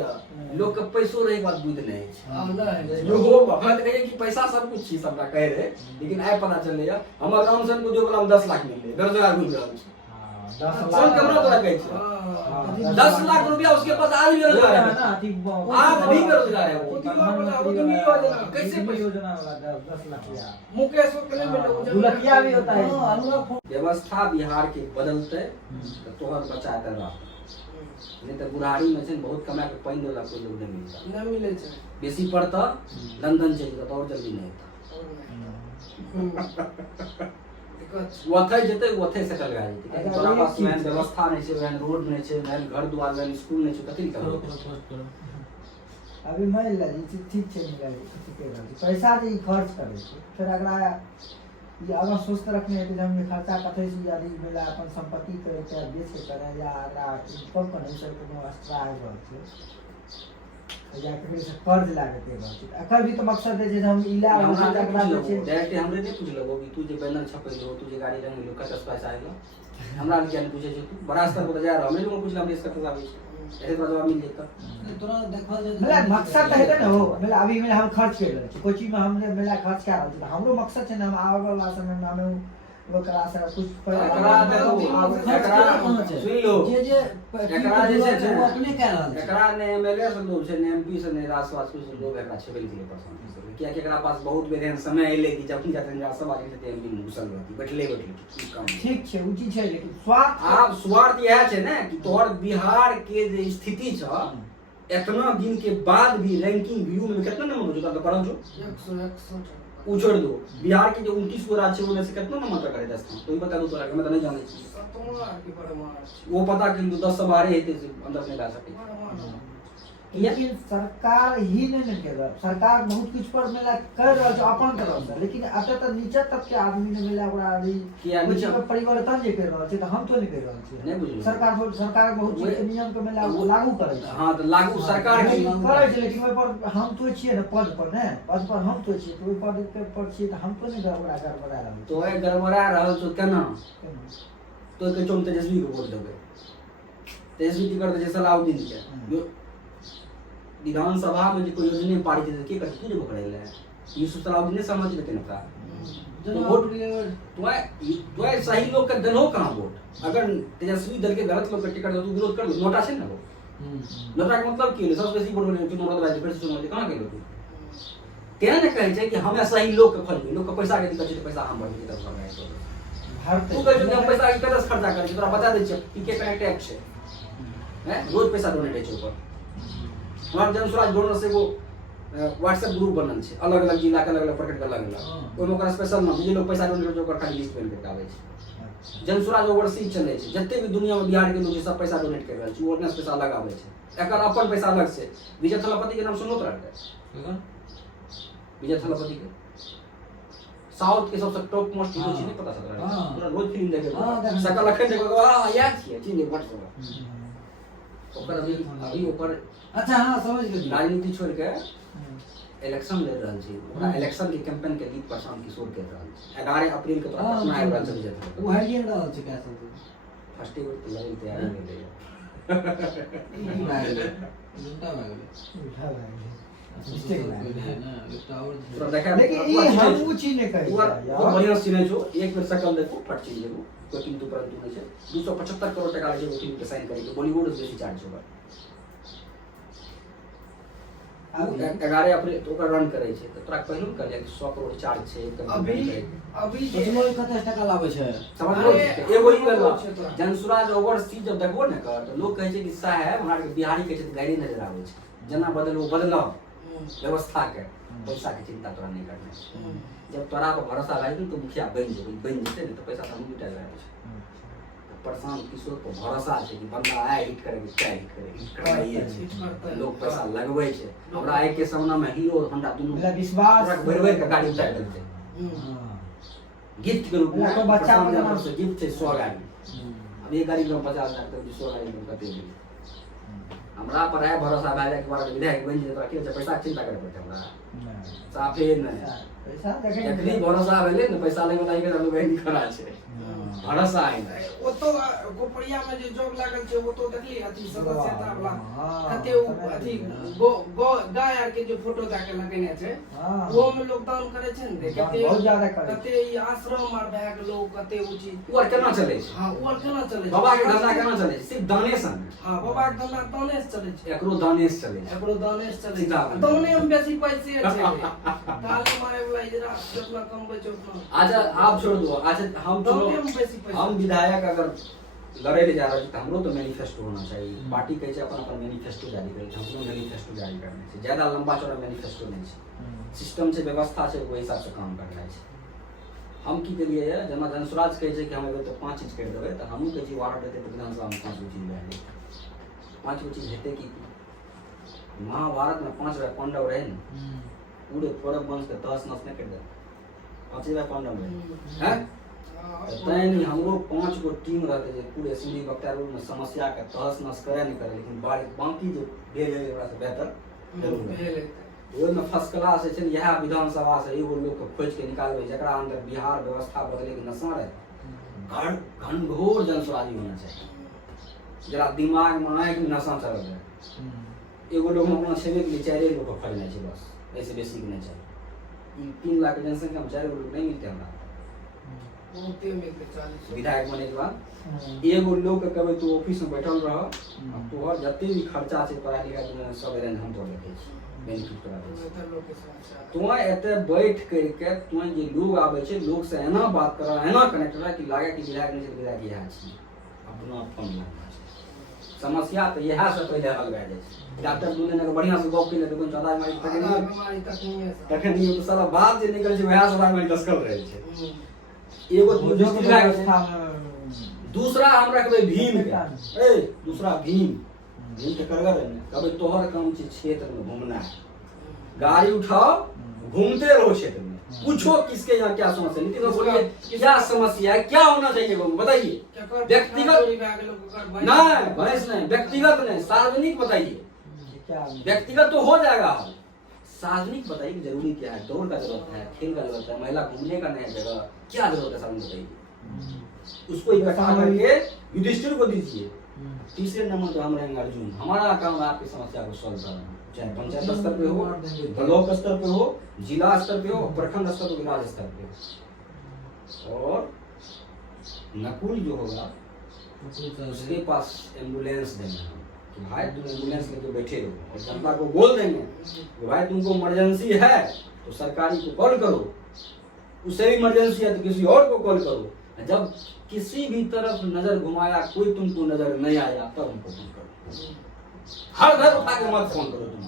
लोग के पैसो रही बात बुझ नहीं छै हां नहीं जो हो हम तो कहिए कि पैसा सब कुछ छी सबका कह रहे लेकिन आइ पता चले हमर रामसन को जो बोला 10 लाख मिल ले बेरोजगार घूम रहा है 10 कौन कमरा तो लगे छै हां 10 लाख रुपया उसके पास आज भी बेरोजगार है ना अति आज भी बेरोजगार है वो उद्यमी योजना कैसे पैसा योजना वाला 10 लाख या मुकेश को नहीं मिले दुलकिया भी होता है व्यवस्था बिहार के बदलते तो तोहर बचाते रह नहीं तो बुढ़ारी में से बहुत कमा के पानी वाला कोई लोग नहीं मिलता नहीं मिले छै बेसी पड़ता लंदन चल जाता और जल्दी नहीं दिक्कत वथे जते वथे सेटल भए जेतै कियाकि तोरा पास में व्यवस्था नहीं छै वहन रोड नहीं छै वहन घर दुआर वहन स्कूल नहीं छै कथि करबो अभी मैं ला जी ठीक छै निकाल कथि के रहल छी पैसा जे खर्च करे छै फिर अगला ये अगर सोच के रखने है कि हम खर्चा कथे से यदि मिला अपन संपत्ति करे के बेच के करे या अगला इनकम कर नहीं सके कोनो एक्स्ट्रा है छै या ककरो से कर्ज लागे के बात छै एकर भी तो मकसद है जे हम इला हमरा अगला बेचे डायरेक्ट हमरे नहीं पूछलो वो भी तू जे बैनर छपेलो तू जे गाड़ी रंगलो कतस पैसा आइलो हमरा क्या नहीं पूछे छै तू बड़ा स्तर पर जा रहा हमरे लोग पूछला हमरे इसका पैसा आबै छै एहे जवाब मिल जेता तोरा देखल जे मेला मकसद है ना हो मेला अभी मेला हम खर्च कर रहे कोची में हमने मेला खर्च कर रहे थे हमरो मकसद है ना हम आवे वाला समय में हमें वो करा से कुछ एकरा देखो एकरा सुन लो जे एकरा जे छै वो अपने कह रहल छै एकरा ने एमएलए से लोग छै ने एमपी से ने राजस्व से लोग एकरा छेबे के लिए पसंद है किया कि एकरा पास बहुत बेरहन समय अइले कि जब जाते हैं सब आदमी से एमपी में घुसल रहती बैठले की काम ठीक छै उची छै लेकिन स्वार्थ आप स्वार्थ यह छै ना कि तोहर बिहार के जे स्थिति छ इतना दिन के बाद भी रैंकिंग व्यू में कितना नंबर हो चुका पढ़ो जो 161 उछोड़ दो बिहार के जो 29 गो राज्य है उनमें से कितना नंबर करे 10 तो ही बता दो तोरा मैं तो नहीं जाने छी सतमा की परमार वो पता कि 10 से 12 हेते अंदर नहीं ला सके लेकिन सरकार ही नहीं कर रहा सरकार बहुत कुछ पर मेला कर रहा है अपन तरफ से लेकिन अब तक नीचे तक के आदमी ने मेला ओकरा अभी किया कुछ नीचे- में परिवर्तन जे कर रहा है तो हम तो नहीं कर रहा नहीं है बुझलियै। सरकार बहुत चीज के नियम के मेला लागू करे छै हां तो लागू सरकार की करे छै लेकिन ओइ पर हम तो छियै ना पद पर ने पद पर हम तो छियै तो ओइ पद के पर छियै तो हम तो नहीं गड़बड़ा रहल तो है गड़बड़ा रहल तो केना तो के चोम तेजस्वी को वोट देबै तेजस्वी की करते जैसे सलाउद्दीन के जो विधानसभा में जो कोई योजना पारित है के करते तू जो पकड़े ले यूसुफ सलाउद्दीन ने समझ लेते ना तो वोट तो है सही लोग के दलो कहां वोट अगर तेजस्वी दल के गलत लोग के टिकट दे तू विरोध कर लो नोटा से ना वो नोटा के मतलब की सबसे बेसी वोट में चुनाव लड़ाई फिर से चुनाव कहां गेलो तू केना ने कहै छै कि हमें सही लोग के खोजबै लोग के पैसा के दिक्कत छै पैसा हम भरबै तब सब है भारत तू कहै छै कि हम पैसा के कतस खर्चा करै छी तोरा बता दै छियै कि के टैक्स छै हैं रोज पैसा डोनेट होइ छै ऊपर हमार जनस्वराज डोनर से वो व्हाट्सएप ग्रुप बनल छै अलग अलग जिला के अलग अलग प्रखंड के अलग अलग ओइमे ओकरा स्पेशल नाम जे लोग पैसा डोनेट करै छै ओकर खाली लिस्ट बन के आबै छै जनस्वराज ओवरसीज चलै छै जते भी दुनिया में बिहार के लोग सब पैसा डोनेट कर रहल छै ओ अपने पैसा अलग आबै छै एकर अपन पैसा अलग छै विजय थलापति के नाम सुनलो तोरा विजय थलापति के साउथ के सबसे टॉप मोस्ट हीरो छै नहीं पता चल रहा पूरा रोज फिल्म देखे सकल अखन देखो हां याद छियै चीज व्हाट्सएप ओकर अभी ऊपर अच्छा हां समझ गेलियै राजनीति छोड़ के इलेक्शन ले रहल छी ओकरा इलेक्शन के कैंपेन के लीड प्रशांत किशोर के रहल छी 11 अप्रैल के तोरा पटना आबि रहल छै विजय थलापति वो हाइडियन रहल छै कैसे फर्स्ट ईयर के लेवल तैयारी में ले ई भए गेलै उल्टा भए गेलै मिस्टेक भए गेलै। तोरा देखा लेकिन ई हम ऊ चीज नहीं कहै पूरा छै बहुत बढ़िया सीन छो एक बेर शकल देखो फट चीज देखो कोई किंतु परंतु नहीं है 275 करोड़ टका लगे वो फिल्म के साइन करे के बॉलीवुड से बेसी चार्ज होगा 11 अप्रैल तो ओकर रन करे छै तो तोरा पहिलो कहलिया कि 100 करोड़ चार्ज छै अभी जे सोचलो कते टका लाबै छै समझलो अरे, एगो ई अब कर छै तोरा। जनसुराज ओवरसीज जब देखबो ने कर तो लोग कहे छै कि साहब हमरा के बिहारी के छै त गाड़ी नजर आबै छै जना बदलो बदलो व्यवस्था के पैसा के चिंता तोरा नहीं करना जब तोरा पर भरोसा रही तो मुखिया बन जेते ने तो पैसा तो हम जुटा जाए प्रशांत किशोर पर भरोसा छै कि बंदा आए हिट करेगी क्या हिट करेगी कराइए छै लोग पैसा लगबै छै हमरा आइ के सामने में हीरो होंडा दुनू मेरा विश्वास ट्रक भर भर के गाड़ी उतार देलकै गिफ्ट के रूप में तो बच्चा प्रशांत के यादव नाम से गिफ्ट छै 100 गाड़ी अब एक गाड़ी में 50,000 तक 100 गाड़ी में कते मिली हमरा पर है भरोसा भए जाए कि बार विधायक बन जेतै तोरा के पैसा के चिंता करे पड़तै हमरा साफे नहीं पैसा देखे जखनी भरोसा भेलै ने पैसा ले वाला के लोग नहीं खड़ा छै भरोसा है ना ओतो गोपड़िया में जे जॉब लागल छै ओतो देखली अथी सदस्यता वाला कते उ अथी गाय आर के जो फोटो जाके लगेने छै वो में लोग दान करे छै ने कते बहुत ज्यादा करे कते ई आश्रम आर भए गेलो कते उ चीज उ आर केना चलै छै हां उ आर केना चलै छै बाबा के धंधा केना चलै छै सिर्फ दाने सन हां बाबा के धंधा दाने से चलै छै एकरो दाने से चलै छै एकरो दाने से चलै सीधा छै दाने में बेसी पैसे छै ताले मारे वाला इधर जितना कमबै छै उतना अच्छा आप छोड़ दो अच्छा हम दाने में चलो बेसी पैसा हम विधायक अगर लड़े ले जा रहे हैं तो हमरो तो मैनिफेस्टो होना चाहिए पार्टी कहे छै अपन अपन मैनिफेस्टो जारी करे हमरो मैनिफेस्टो जारी करना छै ज्यादा लंबा चौड़ा मैनिफेस्टो नहीं छै सिस्टम छै व्यवस्था छै ओहि हिसाब से काम करना छै हम की करिए है जना जनसुराज कहे छै कि हम एगो तो 5 चीज कर देबै तो हमहू कहे छी वार्ड देते तो विधानसभा में 5 गो चीज भए जेतै 5 गो चीज हेतै कि महाभारत में 5 पांडव रहे ने पूरे पूरब वंश के तहस नहस नहीं कर दे 5 पांडव रहे हैं तैं नहीं हमरो 5 गो टीम रहते जे पूरे सिंधी बख्तियारपुर में समस्या के तहस नहस करे नहीं करे लेकिन बाकी जो भेल है ओकरा से बेहतर जरूर है ओहि में फर्स्ट क्लास छै यह विधानसभा से एगो लोग के खोज के निकालबै जकरा अंदर बिहार व्यवस्था बदले के नशा रहे घनघोर जनसुराजी होना चाहिए जरा दिमाग में आँख में नशा चल रहे एगो लोग अपना छेबे के लिए 4 लोग को खोजना चाहिए बस ऐसे बेसी के नहीं चाहिए 3 लाख के जनसंख्या में 4 लोग नहीं मिलते हमरा बहुते में के 40 विधायक बने के बाद एगो लोग के कहबै तू ऑफिस में बैठल रह अब तोहर जते भी खर्चा छै पढ़ाई लिखाई में सब अरेंज हम तोड़ देखे छी बेनिफिट करा दे छी लोग के समस्या तों एते बैठ करके तों जे लोग आबै छै लोग से एना बात कर एना कनेक्ट रह कि लागे कि विधायक नहीं छै विधायक यह छी अपना फोन लागल छै समस्या तो यह से पहले हल भए जाय छै डॉक्टर दूने ने बढ़िया से गप केले तो कोन चौधा मारी तक नहीं बीमारी तक नहीं है तखन ई तो साला बात जे निकल छै वह से मारी दस्कल रहे छै एगो जो व्यवस्था दूसरा हम रखबे भीम के ए दूसरा भीम के करगर है ना कभी तोहर काम छै क्षेत्र में घूमना है गाड़ी उठाओ घूमते रहो क्षेत्र में पूछो किसके यहाँ क्या समस्या नीति में बोलिए क्या समस्या है क्या होना चाहिए गाँव में बताइए व्यक्तिगत नहीं भैंस नहीं व्यक्तिगत नहीं सार्वजनिक बताइए व्यक्तिगत तो हो जाएगा सार्वजनिक बताइए कि जरूरी क्या है दौड़ का जरूरत है खेल का जरूरत है महिला घूमने का नया जगह क्या जरूरत है सार्वजनिक बताइए उसको इकट्ठा करके युधिष्ठिर को दीजिए तीसरे नंबर पे हम रहेंगे अर्जुन हमारा काम है आपकी समस्या को सॉल्व करना चाहे पंचायत स्तर पे हो ब्लॉक स्तर पे हो जिला स्तर पे हो प्रखंड स्तर पे राज्य स्तर पे और नकुल जो होगा उसके पास एम्बुलेंस देंगे हम कि भाई तुम एम्बुलेंस लेके बैठे हो और जनता को बोल देंगे कि भाई तुमको इमरजेंसी है तो सरकारी को कॉल करो उसे भी इमरजेंसी है तो किसी और को कॉल करो जब किसी भी तरफ नजर घुमाया कोई तुमको नजर नहीं आया तब हमको फोन करो हर घर उठा के मत फोन करो तुम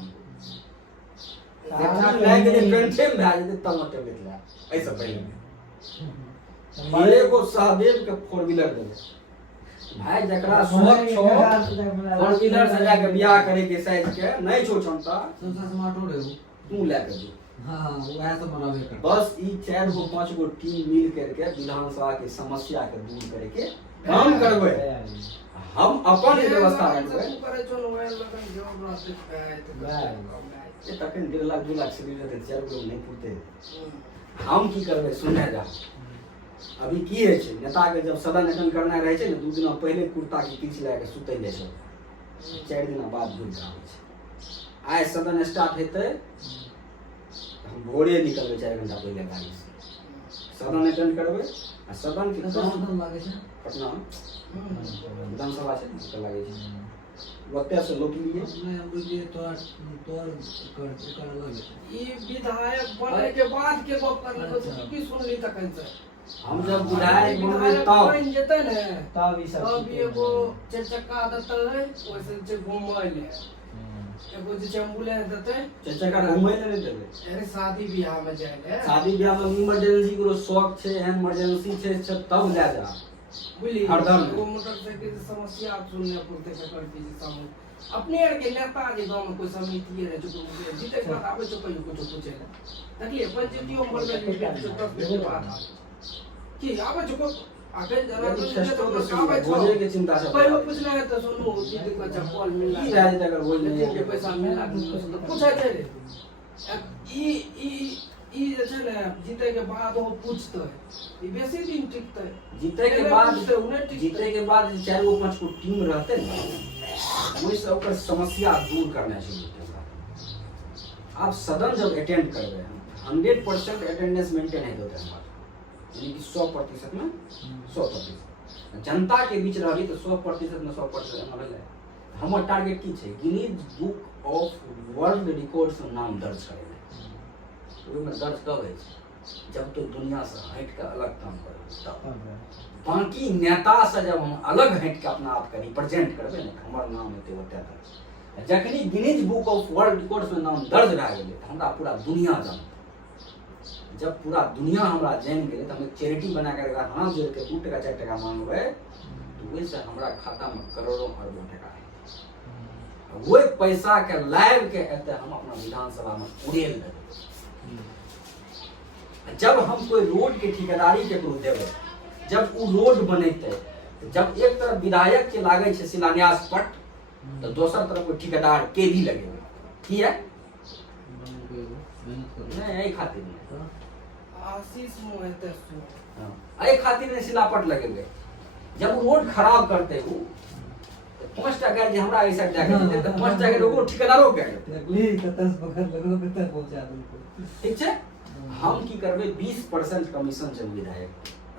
ऐसा पहले एगो सहदेव के 4 व्हीलर दे भाई जकरा शौक छो 4 व्हीलर से जाके बियाह करे के साइज के नहीं छो क्षमता तू लेके जो हाँ वह तो मनावे कर बस ई 4 गो 5 गो टीम मिल करके विधानसभा के समस्या के दूर करे के काम करबे हम अपन व्यवस्था रखबे करे जो मोबाइल लगन जॉब रहते ये तकन 1.5 लाख 2 लाख से भी रहते 4 गो नहीं पूछते हम की करबे सुने जा अभी की है छै नेता के जब सदन अटेंड करना रहे छै ने 2 दिन पहले कुर्ता के पीछ लगा के सुतै ले छै 4 दिन बाद घुर आबै छै आइ सदन स्टार्ट हेतै हम भोरे निकलबै 4 घंटा पहले गाड़ी से सदन अटेंड करबै आ सदन के काम लागे छै पटना विधानसभा से निकल लागे छै वक्त से लोग लिए नहीं हम बुझिए तोर एकर अलग है। ई विधायक बने के बाद के गप करले तो की सुनली तखन से हम जब विधायक बनबे तब बन जेतै ने तब ई सब तब एगो चार चक्का देतै ओइसे जे घुमै ले एगो जे एम्बुलेंस देतै चाचा का घूमे नहीं देबे। अरे शादी बियाह में जाए ले शादी ब्याह में इमरजेंसी को शौक छे इमरजेंसी छे तब ले जा बुझली हरदम। एगो मोटरसाइकिल के समस्या सुनने पड़ते से करती जी सामू अपने आर के नेता जे गांव में कोई समिति है जो जीते के बाद आबे तो कोई कुछ पूछे ले देखिए पंचायतियों में बोलबे कि 10 मिनट के बाद की आबे जो आगे जरा तो बोले के चिंता से पहले पूछना है तो सुनो दीदी को चप्पल मिल की राज अगर बोल नहीं के है पैसा मिला तो पूछा थे ई जे छै ने जीते के बाद वो पूछते ई बेसी दिन टिकते जीते के बाद 4 गो 5 गो टीम रहते ने वही से ओकर समस्या दूर करना चाहिए। आप सदन जब अटेंड करबे 100% अटेंडेंस मेंटेन है होता है हमारा, यानी कि 100% में 100%। जनता के बीच रही तो 100% में 100% में भेलै। हमर टारगेट की छै Guinness book of world records में नाम दर्ज करें। में दर्ज कब है जब तो दुनिया से हट के अलग काम करे तब बाकी नेता से जब हम अलग हट के अपना आप के रिप्रेजेंट करबे ने हमर नाम हेते ओते तक जखनी Guinness book of world records में नाम दर्ज भए गेलै त हमरा पूरा दुनिया जानत। जब पूरा दुनिया हमरा जान गेलै त हम एक चैरिटी बना के अगर हाथ जोड़ के 2 टका 4 टका मांगबै तो ओइ से हमरा खाता में करोड़ों अरबों टका है। वो पैसा के लाइव के एते हम अपना विधानसभा में उड़ेल देबै। जब हम कोई रोड के ठेकेदारी के करू देबै जब वो रोड बनेते जब एक तरफ विधायक के लागे छै शिलान्यास पट तो दोसर तरफ कोई ठेकेदार के भी लगेबै की है नहीं एहि खातिर नहीं आशीष मोहते सु एहि खातिर नहीं शिलापट लगेबै। जब वो रोड खराब करते वो 5 टा गाड़ी हमरा ऐसा जाके देते तो 5 टा गाड़ी वो ठेकेदारों के देखली कतस बखर लगो कतस पहुंचा दे ठीक छै। हम की करबे 20% कमीशन छै विधायक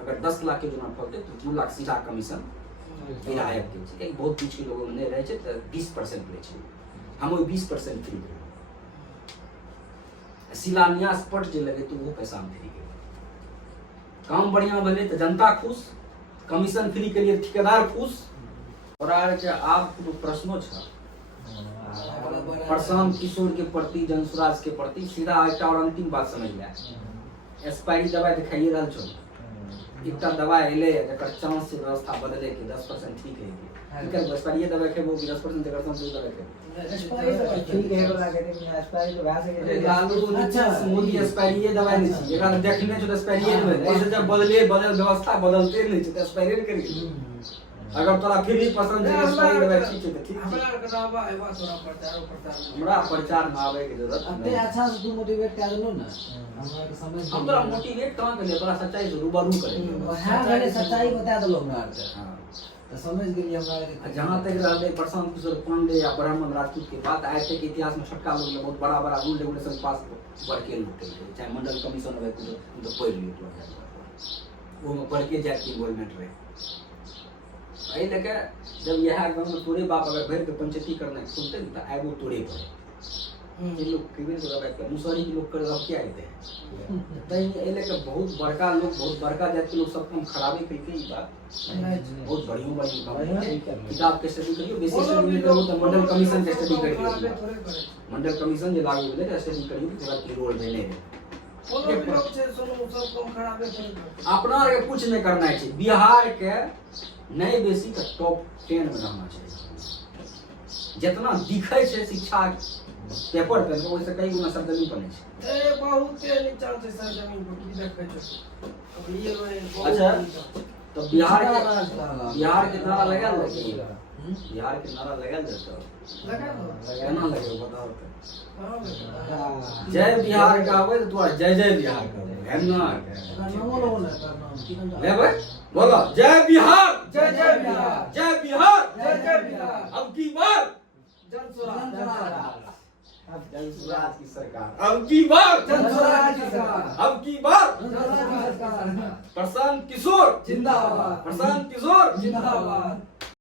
अगर 10 लाख के चुनाव फलते तो 2 लाख सीधा कमीशन विधायक के छै कि बहुत बीच के लोगों में नहीं रहे छै तो 20% ले छै हम वो 20% फ्री देबै। शिलान्यास पट जे लगे तो वो पैसा हम फ्री देबै। काम बढ़िया भेलै तो जनता खुश, कमीशन फ्री के लिए ठेकेदार खुश। और आर के आप को प्रश्नों छ प्रशांत किशोर के प्रति जनसुराज के प्रति सीधा एकटा और अंतिम बात समझ ले एक्सपायरी दवाई दिखाइए रहल छो एकटा दवाई एले जकर चांस से व्यवस्था बदले के 10% ठीक है एकर एक्सपायरी दवाई खेबो कि 10% जकर चांस दवाई खेबो एक्सपायरी ठीक है वाला के दिन एक्सपायरी तो वैसे के लालू अच्छा मोदी एक्सपायरी दवाई नहीं छै एकरा देखने छ एक्सपायरी में ऐसे जब बदल व्यवस्था बदलते नहीं छै एक्सपायरी करिए अगर तोरा फिर भी पसंद है एक्सपायरी दवाई ठीक है ठीक हमरा के रहबा एबा तोरा प्रचार हमरा प्रचार में आवे के जरूरत अते नहीं। अच्छा से तू मोटिवेट कर दलो ना हमरा के समझ हम तोरा मोटिवेट कहां के लिए तोरा सच्चाई से रूबरू करेंगे। हां मैंने सच्चाई बता दलो हमरा के हां तो समझ गेलिए हमरा के जहां तक रहले प्रशांत किशोर पांडे या ब्राह्मण राजपूत के बात आज तक इतिहास में छोटका लोग ने बहुत बड़ा बड़ा रूल रेगुलेशन पास करके लुटे चाहे मंडल कमीशन रहे तो पढ़ लियो तो वो में पढ़ के जाके इन्वॉल्वमेंट रहे एहि लेके जब यह गांव में तोरे बाप अगर भर के पंचायती करना सुनते तो आगो तोड़े पड़े ये लोग केवल तो रहा मुसहरी के लोग कर अब क्या आते हैं तई एहि लेके बहुत बड़का जात के लोग सब काम खराबे करके ई बात बहुत बढ़िया किताब के स्टडी करियो बेसिक स्टडी करियो तो मंडल कमीशन के स्टडी करियो मंडल कमीशन जे लागू भेले स्टडी करियो पूरा की रोल में नहीं कोनो भी लोग छै सुनो सब काम खराबे करे अपना के कुछ नहीं करना है बिहार के नहीं बेसी तो टॉप 10 में रहना चाहिए। जितना दिखे छै शिक्षा पेपर पे ओइसे कई गुना सरजमी बने छै ए बहुत नीचा छै सर जमीन पर की देखे छै अब ये लोग अच्छा तो बिहार के नारा लगा दे बिहार के नारा लगा दे तो लगा दो केना लगे बताओ तो हां जय बिहार का आवे तो तोरा जय जय बिहार का है ना नामो लो ना नाम ले भाई बोलो जय बिहार जय जय बिहार जय बिहार जय जय बिहार अब की बार जनसुराज अब जनसुराज की सरकार अब की बार जनसुराज की सरकार अब की बार जनसुराज की सरकार प्रशांत किशोर जिंदाबाद प्रशांत किशोर जिंदाबाद